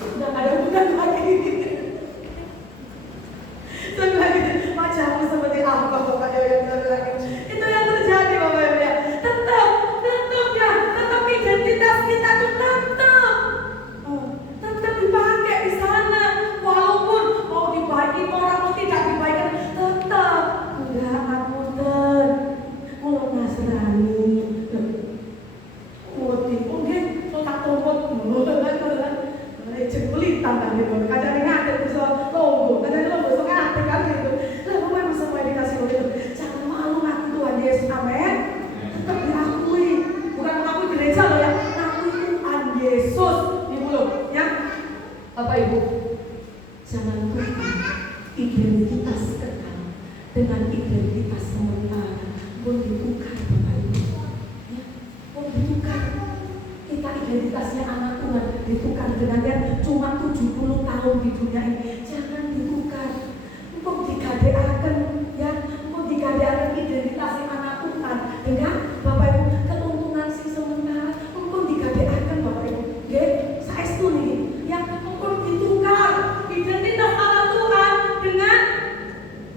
udah nggak ada hubungan lagi. Saya lagi wajahmu seperti apa Bapak yang lagi. Itu yang terjadi Bapak Ibu ya. Tetap ya, tetap identitas kita tuh tetap dipakai di sana. Walaupun mau dibaiki orang mau tidak dibaiki, tetap enggak ngapunten. Mulut Nasrani. Mungkin otak tombol jekulitan kan gitu. Kadang ngadep bisa lombok, kadang lombok bisa ngadep kan gitu. Lah Bapak Ibu semua dikasih oleh itu. Jangan malu ngaku Tuhan Yesus, amin. Tetap diakui, bukan mengaku gereja loh ya. Ngaku Tuhan Yesus di mulut, ya. Bapak Ibu, jangan lupa identitas kekal dengan identitas sementara pun ditukar Bapak Ibu. Ya, pun ditukar. Kita identitasnya anak Tuhan ditukar dengan yang cuma 70 tahun di dunia ini. Jangan ditukar. Untuk digadeaken ya, untuk digadeaken identitasnya anak Tuhan dengan Bapak Ibu keuntungan sing sementara untuk digadeaken Bapak Ibu. Nggih, saestu niki. Yang untuk ditukar identitas anak Tuhan dengan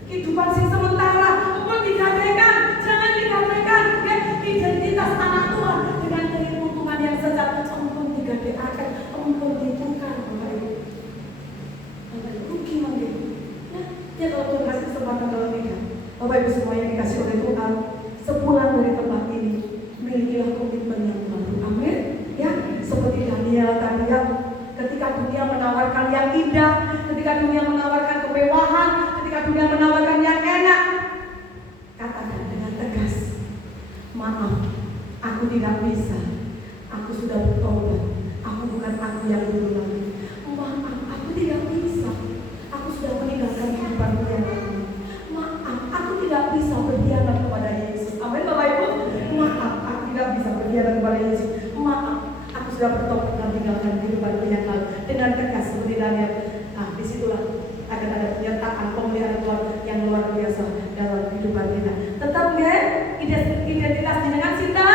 kehidupan sing sementara untuk digadekan. Jangan digadekan ya, identitas anak Tuhan dengan keuntungan yang sejati untuk digadeaken, untuk ditukar Bapak Ibu. Rugi mangga. Ya kalau Tuhan kasih kesempatan dalam ini, Bapak Ibu semua yang dikasih oleh Tuhan, sepulang dari tempat ini, milikilah komitmen yang baru. Amin. Ya, seperti Daniel tadi ya, ketika dunia menawarkan yang indah, ketika dunia menawarkan kemewahan, ketika dunia menawarkan yang enak, katakan dengan tegas, maaf, aku tidak bisa, aku sudah bertobat, aku bukan aku yang dulu lagi. Maaf, aku tidak bisa, aku sudah meninggalkan kehidupanku yang lalu. Maaf, aku tidak bisa berkhianat kepada Yesus. Amin Bapak Ibu. Maaf, aku tidak bisa berkhianat kepada Yesus. Maaf, aku sudah bertobat dan meninggalkan kehidupanku yang lalu. Dengan tegas seperti Daniel. Nah, disitulah akan ada pernyataan pemeliharaan Tuhan yang luar biasa dalam kehidupan kita. Tetap nggak identitas dengan cinta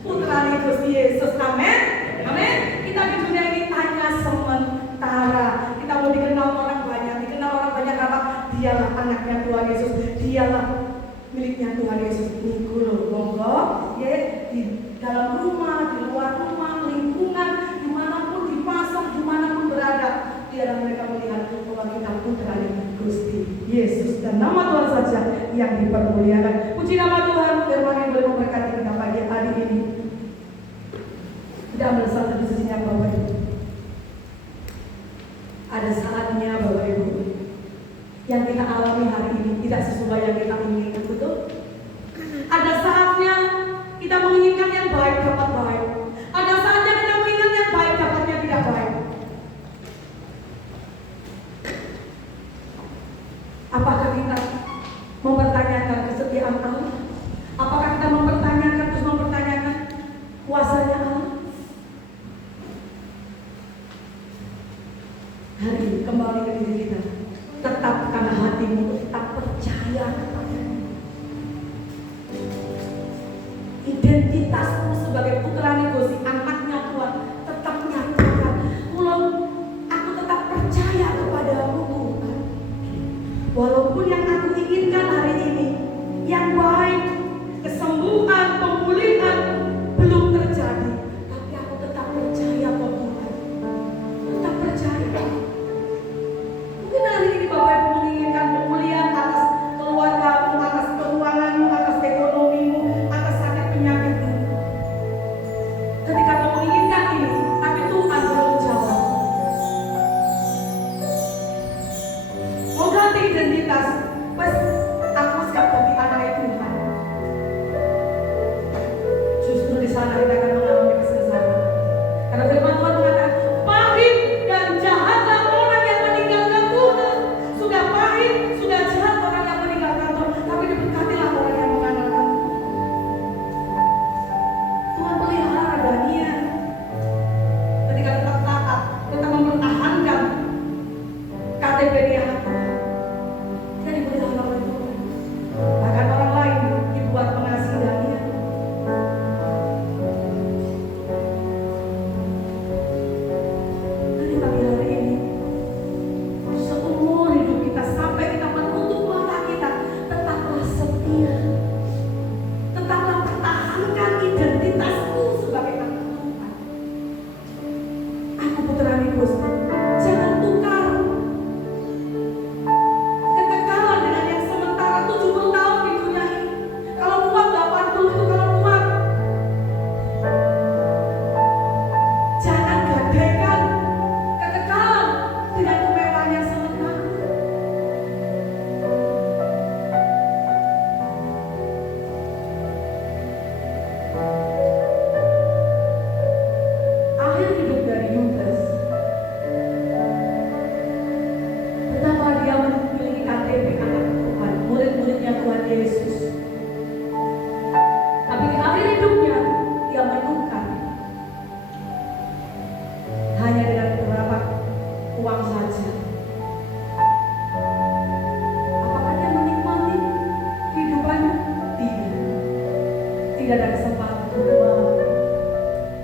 putra Gusti Yesus. Amin. Amin. Kita di dunia ini hanya sementara. Kita mau dikenal orang banyak. Dikenal orang banyak apa? Dialah anaknya Tuhan Yesus. Dialah miliknya Tuhan Yesus. Minggu loh, monggo. Ya, di dalam rumah, di luar rumah, lingkungan, dimanapun di pasar, dimanapun berada, biarlah mereka melihat bahwa kita putra Gusti Yesus dan nama Tuhan saja yang dipermuliakan. Puji nama Tuhan. Firman yang boleh memberkati kita pagi hari ini. Kita ambil satu di sisinya Bapak Ibu. Ada saatnya Bapak Ibu, yang kita alami hari ini tidak sesuai yang kita inginkan, betul? Ada saatnya kita menginginkan yang baik dapat baik. Ada saatnya kita menginginkan yang baik dapatnya tidak baik. Apakah kita mempertanyakan kesetiaan Allah? Apakah kita mempertanyakan kuasanya Allah? Hari ini kembali ke diri kita. Tetapkan hatimu untuk tetap percaya kepada-Nya. Identitasmu sebagai putra negosi, anaknya Tuhan, tetap nyatakan. Aku tetap Walaupun yang aku inginkan hari ini, yang baik, kesembuhan, pemulihan belum terjadi, tapi aku tetap percaya kok Tuhan. Tetap percaya. Mungkin hari ini Bapak Ibu menginginkan pemulihan atas keluargamu, atas keuanganmu, atas ekonomimu, atas sakit penyakitmu. Ketika kamu menginginkan ini, tapi Tuhan belum jawab. Mau ganti identitas, pas aku siap jadi anak Tuhan. Justru di sana kita akan mengalami kesengsaraan. Karena firman Tuhan mengatakan, pahit dan jahatlah orang yang meninggalkan Tuhan. Sudah pahit, sudah jahat orang yang meninggalkan Tuhan, tapi diberkatilah orang yang mengandalkan Tuhan. Tuhan pelihara Daniel ketika tetap taat, tetap mempertahankan KTP dia. Dia dipelihara oleh Tuhan. Bahkan orang lain dibuat mengasihi Daniel. Dari pagi hari ini, seumur hidup kita sampai kita menutup mata kita, tetaplah setia. Tetaplah pertahankan identitasmu sebagai anak Tuhan. Aku putrani Gusti, jangan tukar kekekalan dengan yang sementara 70 tahun di dunia ini. Kalau kuat 80 itu kalau kuat. Jangan gadaikan kekekalan dengan kemewahan yang sementara. Akhir hidup dari Yudas, pertama dia memiliki KTP anak Tuhan, murid-muridnya Tuhan Yesus. Tapi di akhir hidupnya dia menukar hanya dengan beberapa uang saja. Apakah dia menikmati kehidupannya? Tidak. Tidak ada kesempatan untuk kembali.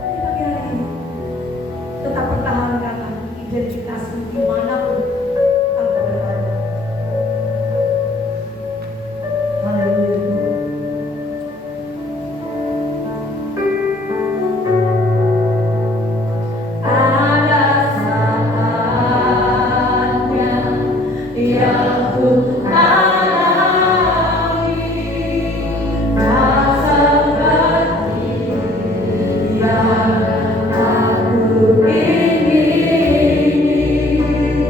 Tapi pagi hari ini tetap pertahankan identitasmu dimanapun kamu berada. Haleluya. Ada saatnya yang ku alami, tak seperti yang aku ingini.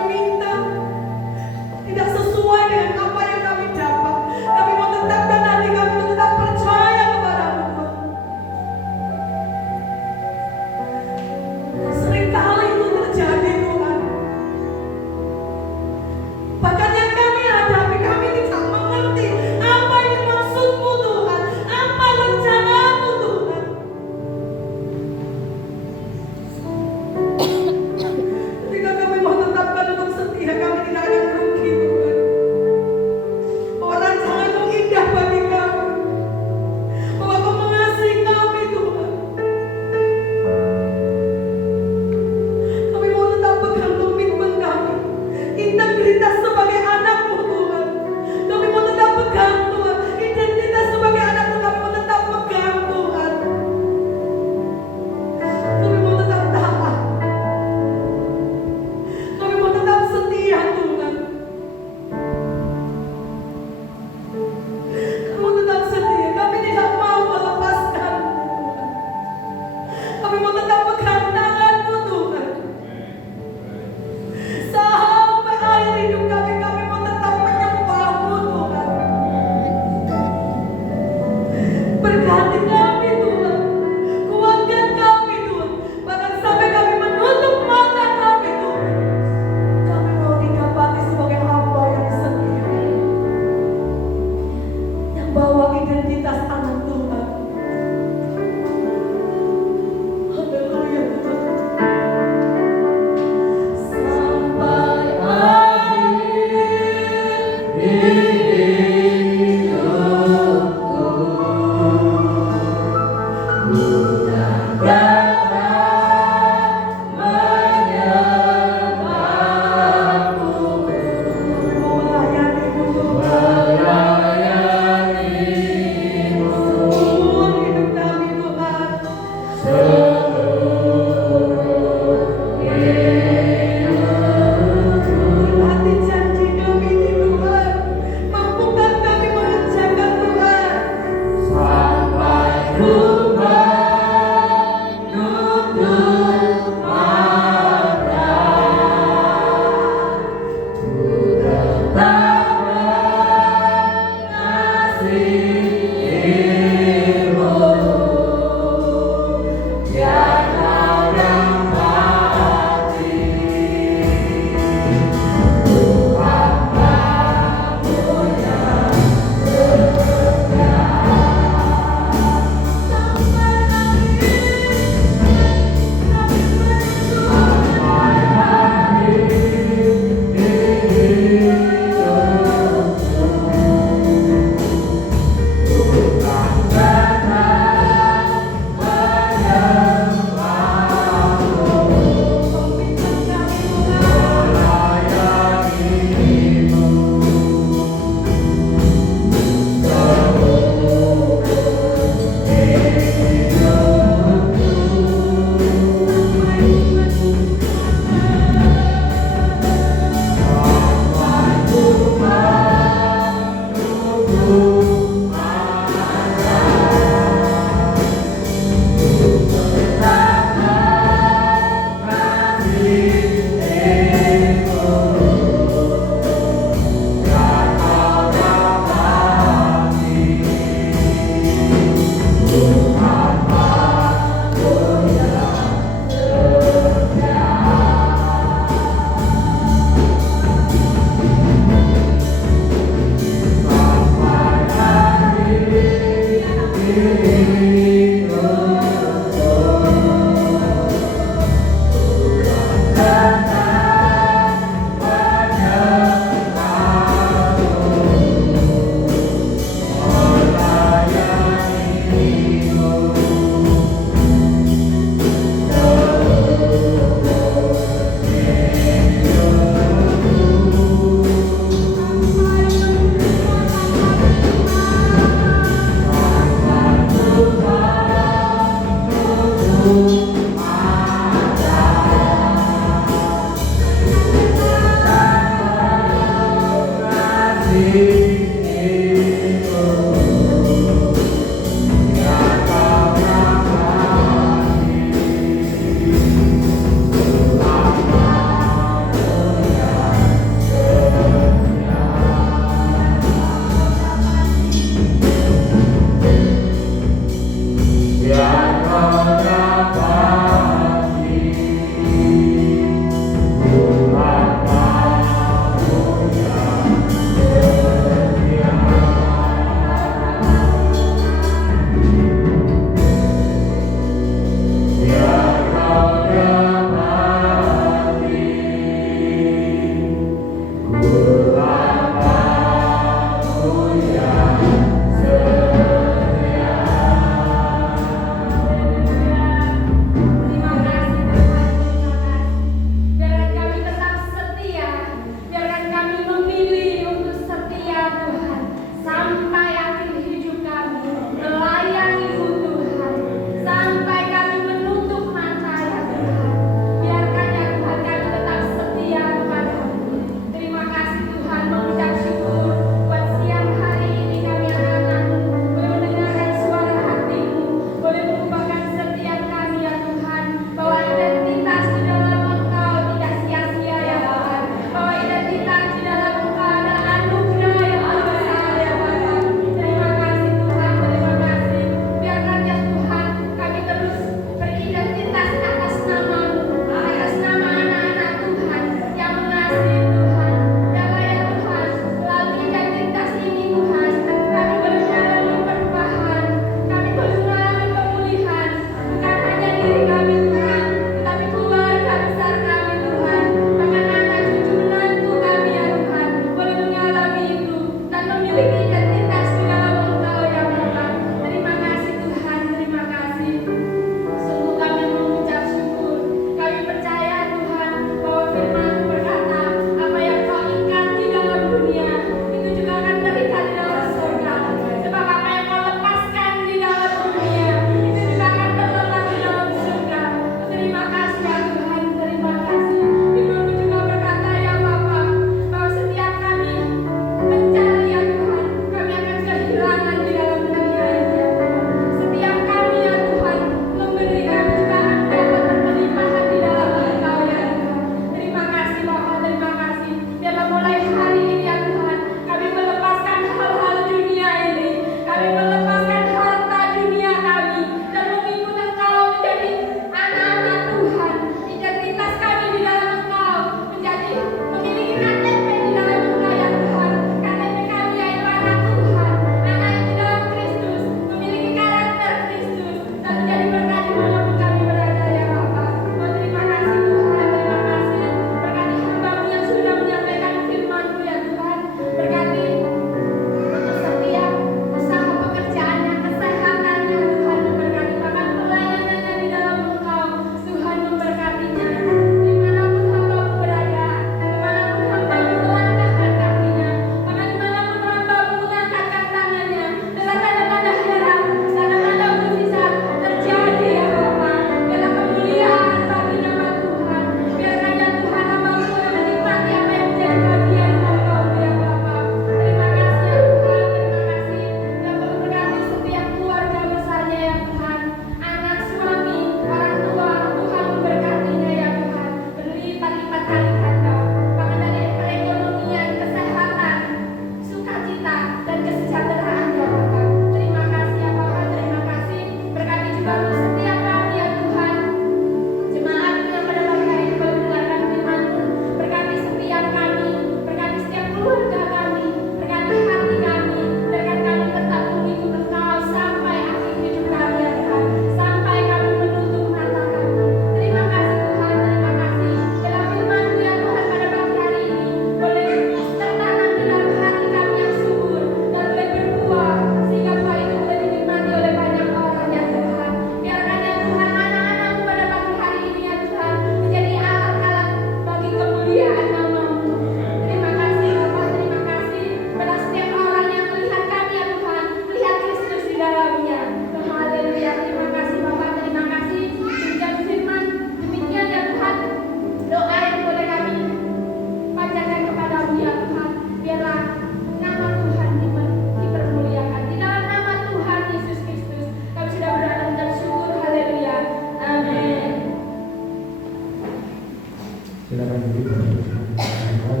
Silakan duduk Tuhan.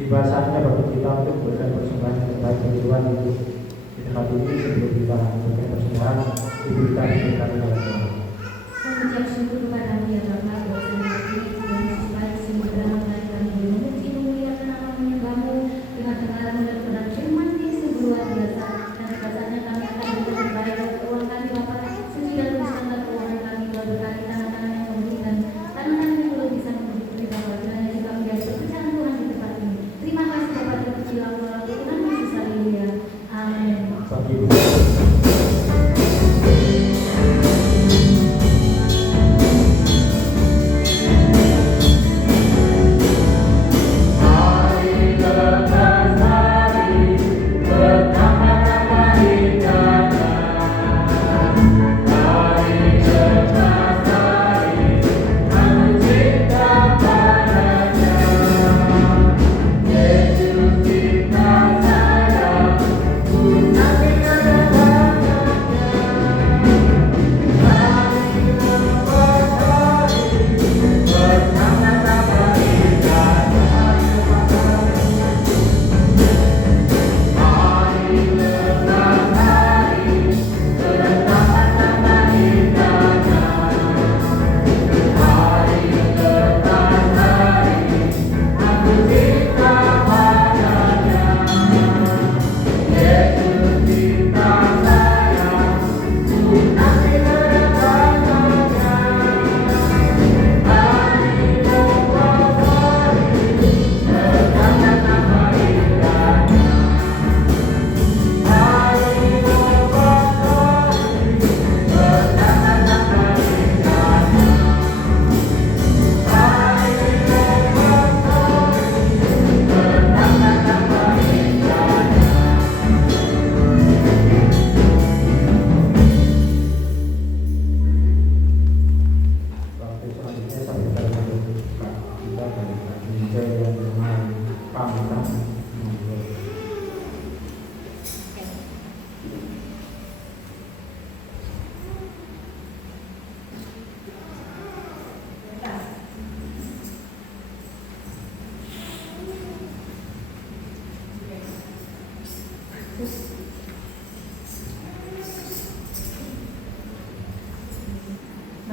Tiba saatnya bagi kita untuk memberikan persembahan yang terbaik bagi Tuhan itu. Di tempat ini sebelum kita memberikan persembahan, ibu kita berikan kepada Tuhan. Mengucap syukur kepada-Mu ya Bapa, buat hati dan supaya semua dalam kami memuji memuliakan nama menyembah-Mu dengan kenalan dan kebenaran firman-Mu yang sungguh luar biasa. Dan kebiasaannya kami akan berikan terbaik bagi keuangan kami Bapa, suci dan bersama keuangan kami Tuhan berkati tangan-tangan yang memberikan, tangan-tangan yang belum bisa memberi Bapa, kiranya juga menjadi pekerjaan Tuhan di tempat ini. Terima kasih Bapa dan puji Allah Tuhan Yesus, haleluya. Amin. Bagi ibu.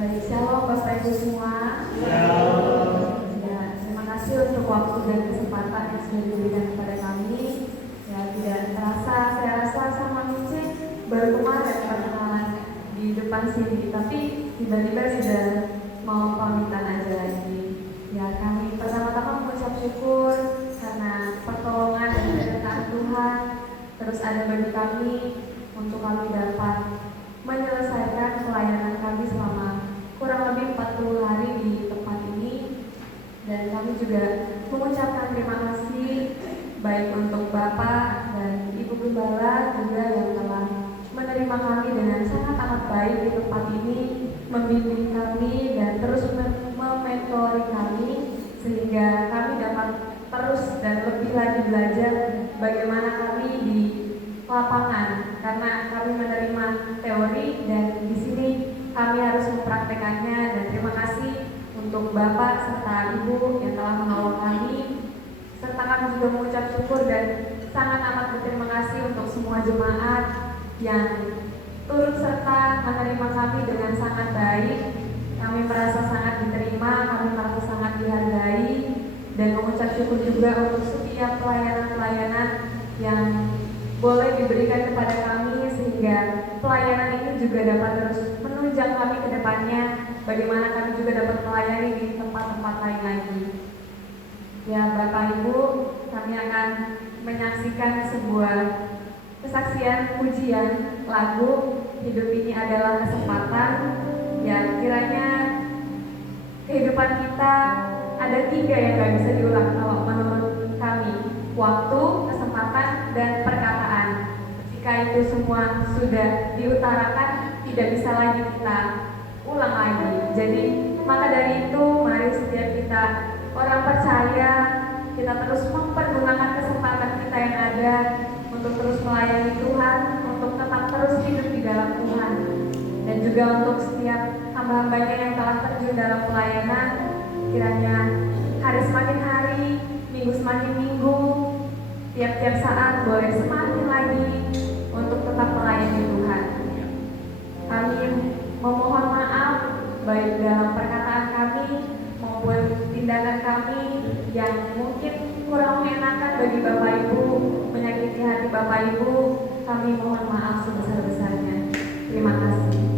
Baik, shalom Bapak Ibu semua. Ya, terima kasih untuk waktu dan kesempatan yang sudah diberikan kepada kami. Ya, tidak terasa, saya rasa sama Mice baru kemarin perkenalan di depan sini, tapi tiba-tiba sudah mau pamitan aja lagi. Ya, kami pertama-tama mengucap syukur karena pertolongan dan keberkahan Tuhan terus ada bagi kami untuk kami dapat menyelesaikan pelayanan kami selama kurang lebih 40 hari di tempat ini. Dan kami juga mengucapkan terima kasih baik untuk Bapak dan Ibu Gembala juga yang telah menerima kami dengan sangat amat baik di tempat ini, membimbing kami dan terus mementori kami sehingga kami dapat terus dan lebih lagi belajar bagaimana kami di lapangan, karena kami menerima teori dan di sini kami harus mempraktekannya. Dan terima kasih untuk Bapak serta Ibu yang telah menolong kami, serta kami juga mengucap syukur dan sangat amat berterima kasih untuk semua jemaat yang turut serta menerima kami dengan sangat baik. Kami merasa sangat diterima, kami merasa sangat dihargai, dan mengucap syukur juga untuk setiap pelayanan-pelayanan yang boleh diberikan kepada kami sehingga pelayanan ini juga dapat terus menunjang kami ke depannya, bagaimana kami juga dapat melayani di tempat-tempat lain lagi. Ya Bapak Ibu, kami akan menyaksikan sebuah kesaksian pujian lagu Hidup Ini Adalah Kesempatan. Ya, kiranya kehidupan kita ada 3 yang gak bisa diulang kalau menurut kami: waktu, kesempatan, dan perkataan. Jika itu semua sudah diutarakan, tidak bisa lagi kita ulang lagi. Jadi maka dari itu mari setiap kita orang percaya, kita terus mempergunakan kesempatan kita yang ada untuk terus melayani Tuhan, untuk tetap terus hidup di dalam Tuhan. Dan juga untuk setiap hamba-hambanya yang telah terjun dalam pelayanan, Kiranya hari semakin hari, minggu semakin minggu, tiap-tiap saat boleh semakin lagi untuk tetap melayani Tuhan. Kami memohon maaf baik dalam perkataan kami maupun tindakan kami yang mungkin kurang mengenakan bagi Bapak Ibu, menyakiti hati Bapak Ibu. Kami mohon maaf sebesar-besarnya. Terima kasih.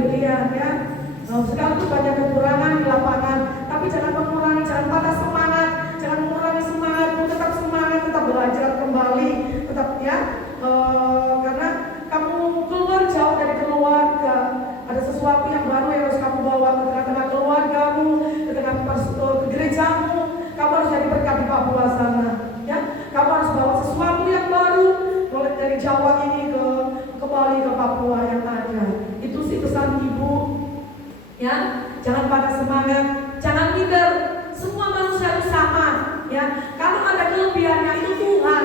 demikian ya. Sekalipun banyak kekurangan di lapangan, tapi jangan mengurangi, jangan patah semangat, jangan mengurangi semangatmu, tetap semangat, tetap belajar kembali, tetap ya. Karena kamu keluar jauh dari keluarga, ada sesuatu yang baru yang harus kamu bawa ke tengah-tengah keluargamu, ke tengah ke gerejamu. Kamu harus jadi berkat di Papua sana, ya. Kamu harus bawa sesuatu yang baru, mulai dari Jawa ini ke Bali, ke Papua yang ada. Itu sih pesan ibu, ya. Jangan patah semangat, jangan minder. Semua manusia itu sama, ya. Kalau ada kelebihannya itu Tuhan,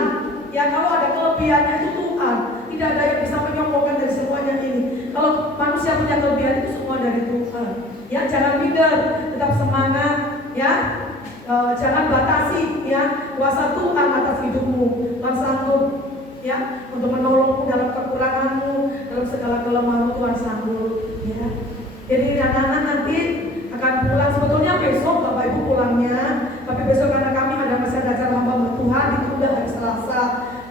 ya. Kalau ada kelebihannya itu Tuhan. Tidak ada yang bisa menyombongkan dari semuanya ini. Kalau manusia punya kelebihan itu semua dari Tuhan, ya. Jangan minder, tetap semangat, ya. Jangan batasi ya kuasa Tuhan atas hidupmu. Tuhan sanggup ya untuk menolongmu dalam kekuranganmu, dalam segala kelemahanmu. Tuhan sanggup ya. Jadi anak-anak nanti akan pulang. Sebetulnya besok Bapak Ibu pulangnya, tapi besok karena kami ada masa belajar hamba Tuhan, itu udah hari Selasa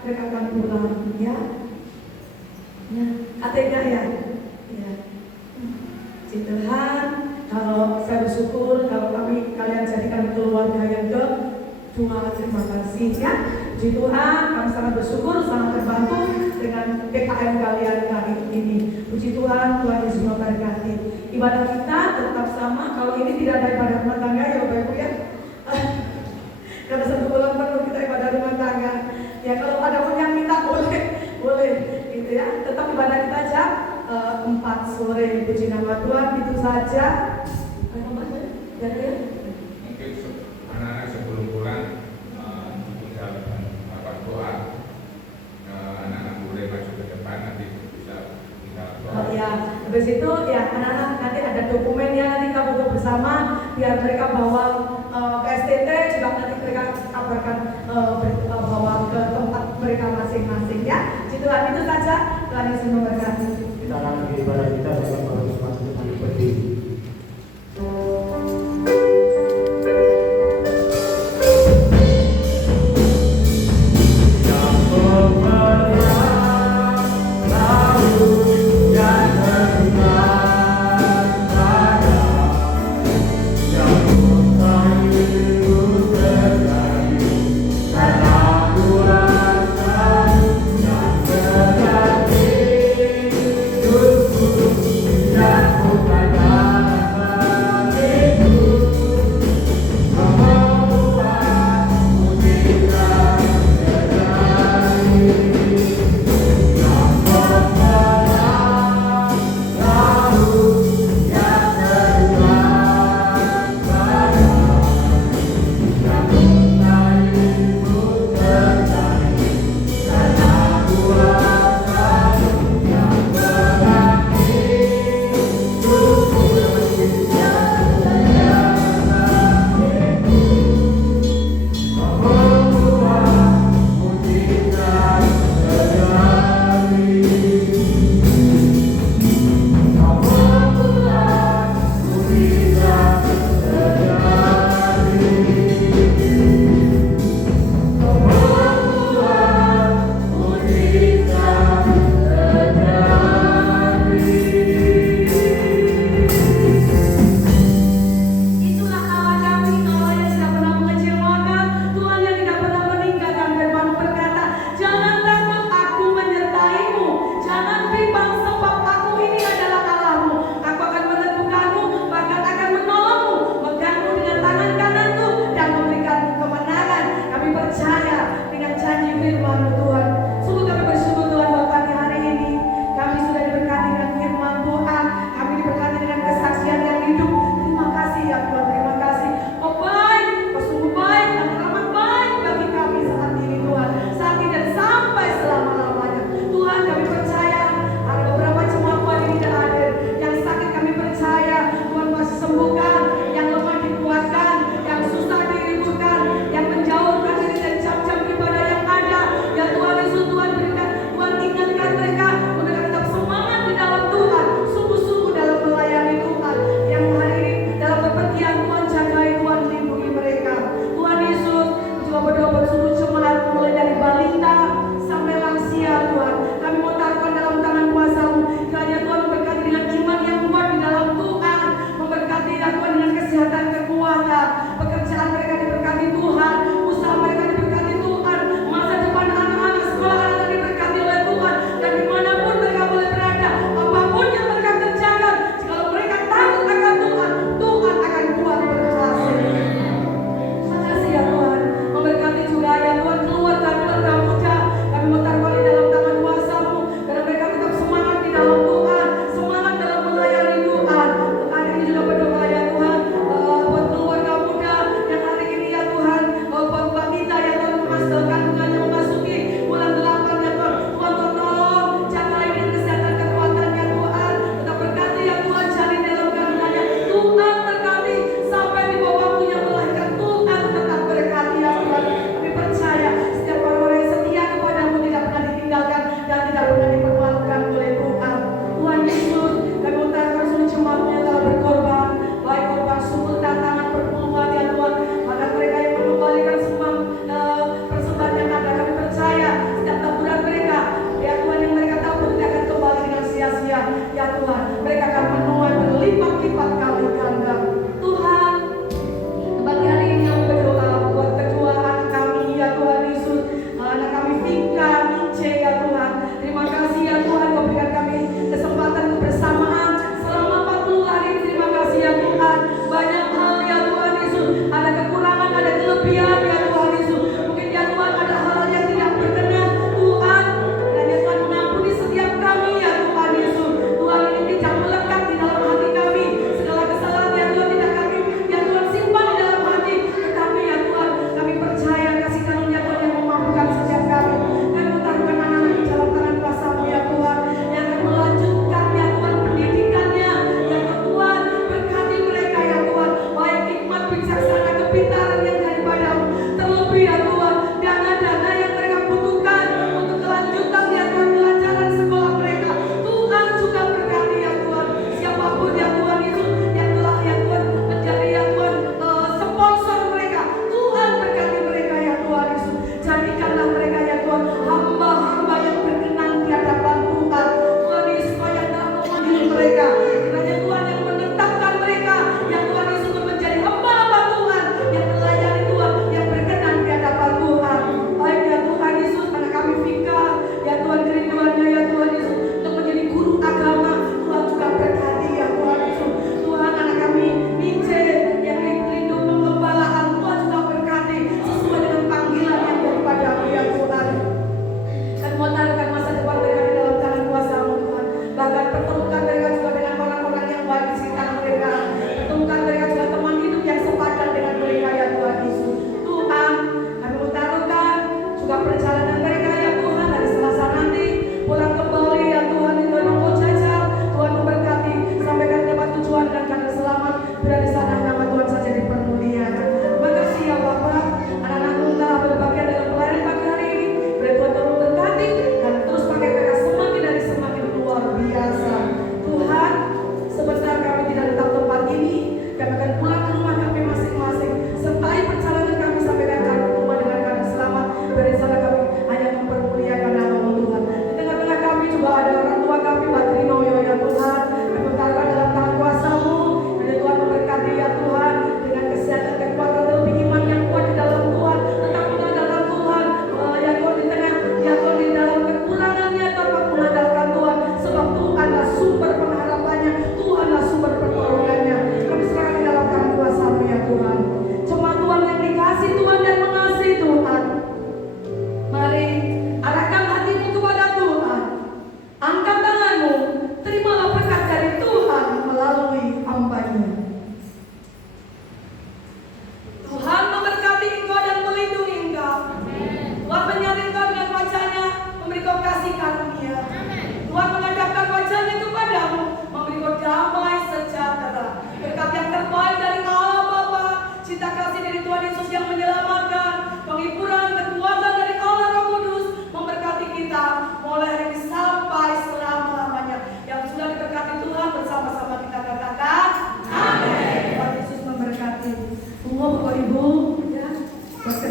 mereka akan pulang ya. Ya, katanya ya. Ya. Tuhan, kalau saya bersyukur kalau kalian jadikan keluarga yang Tuhan, terima kasih ya. Puji Tuhan, kami sangat bersyukur, sangat terbantu dengan PKM kalian hari ini. Puji Tuhan, Tuhan Yesus memberkati. Ibadah kita tetap sama. Kalau ini tidak ada ibadah rumah tangga ya Bapak Ibu ya. Karena 1 bulan penuh kita ibadah rumah tangga. Ya kalau ada pun yang minta boleh gitu ya. Tetap ibadah kita aja 4 sore. Puji nama Tuhan, itu saja. Ya. Mungkin anak-anak sebelum pulang bisa doa. Anak-anak boleh maju ke depan, nanti bisa tinggal doa. Oh ya, habis itu ya anak-anak nanti ada dokumennya, nanti kita foto bersama biar mereka bawa ke STT, juga nanti mereka kabarkan bawa ke tempat mereka masing-masing ya. Tuhan, itu saja. Tuhan Yesus memberkati. Kita akan beribadah kita dengan harus masing-masing berdiri. Terima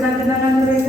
kenang-kenangan mereka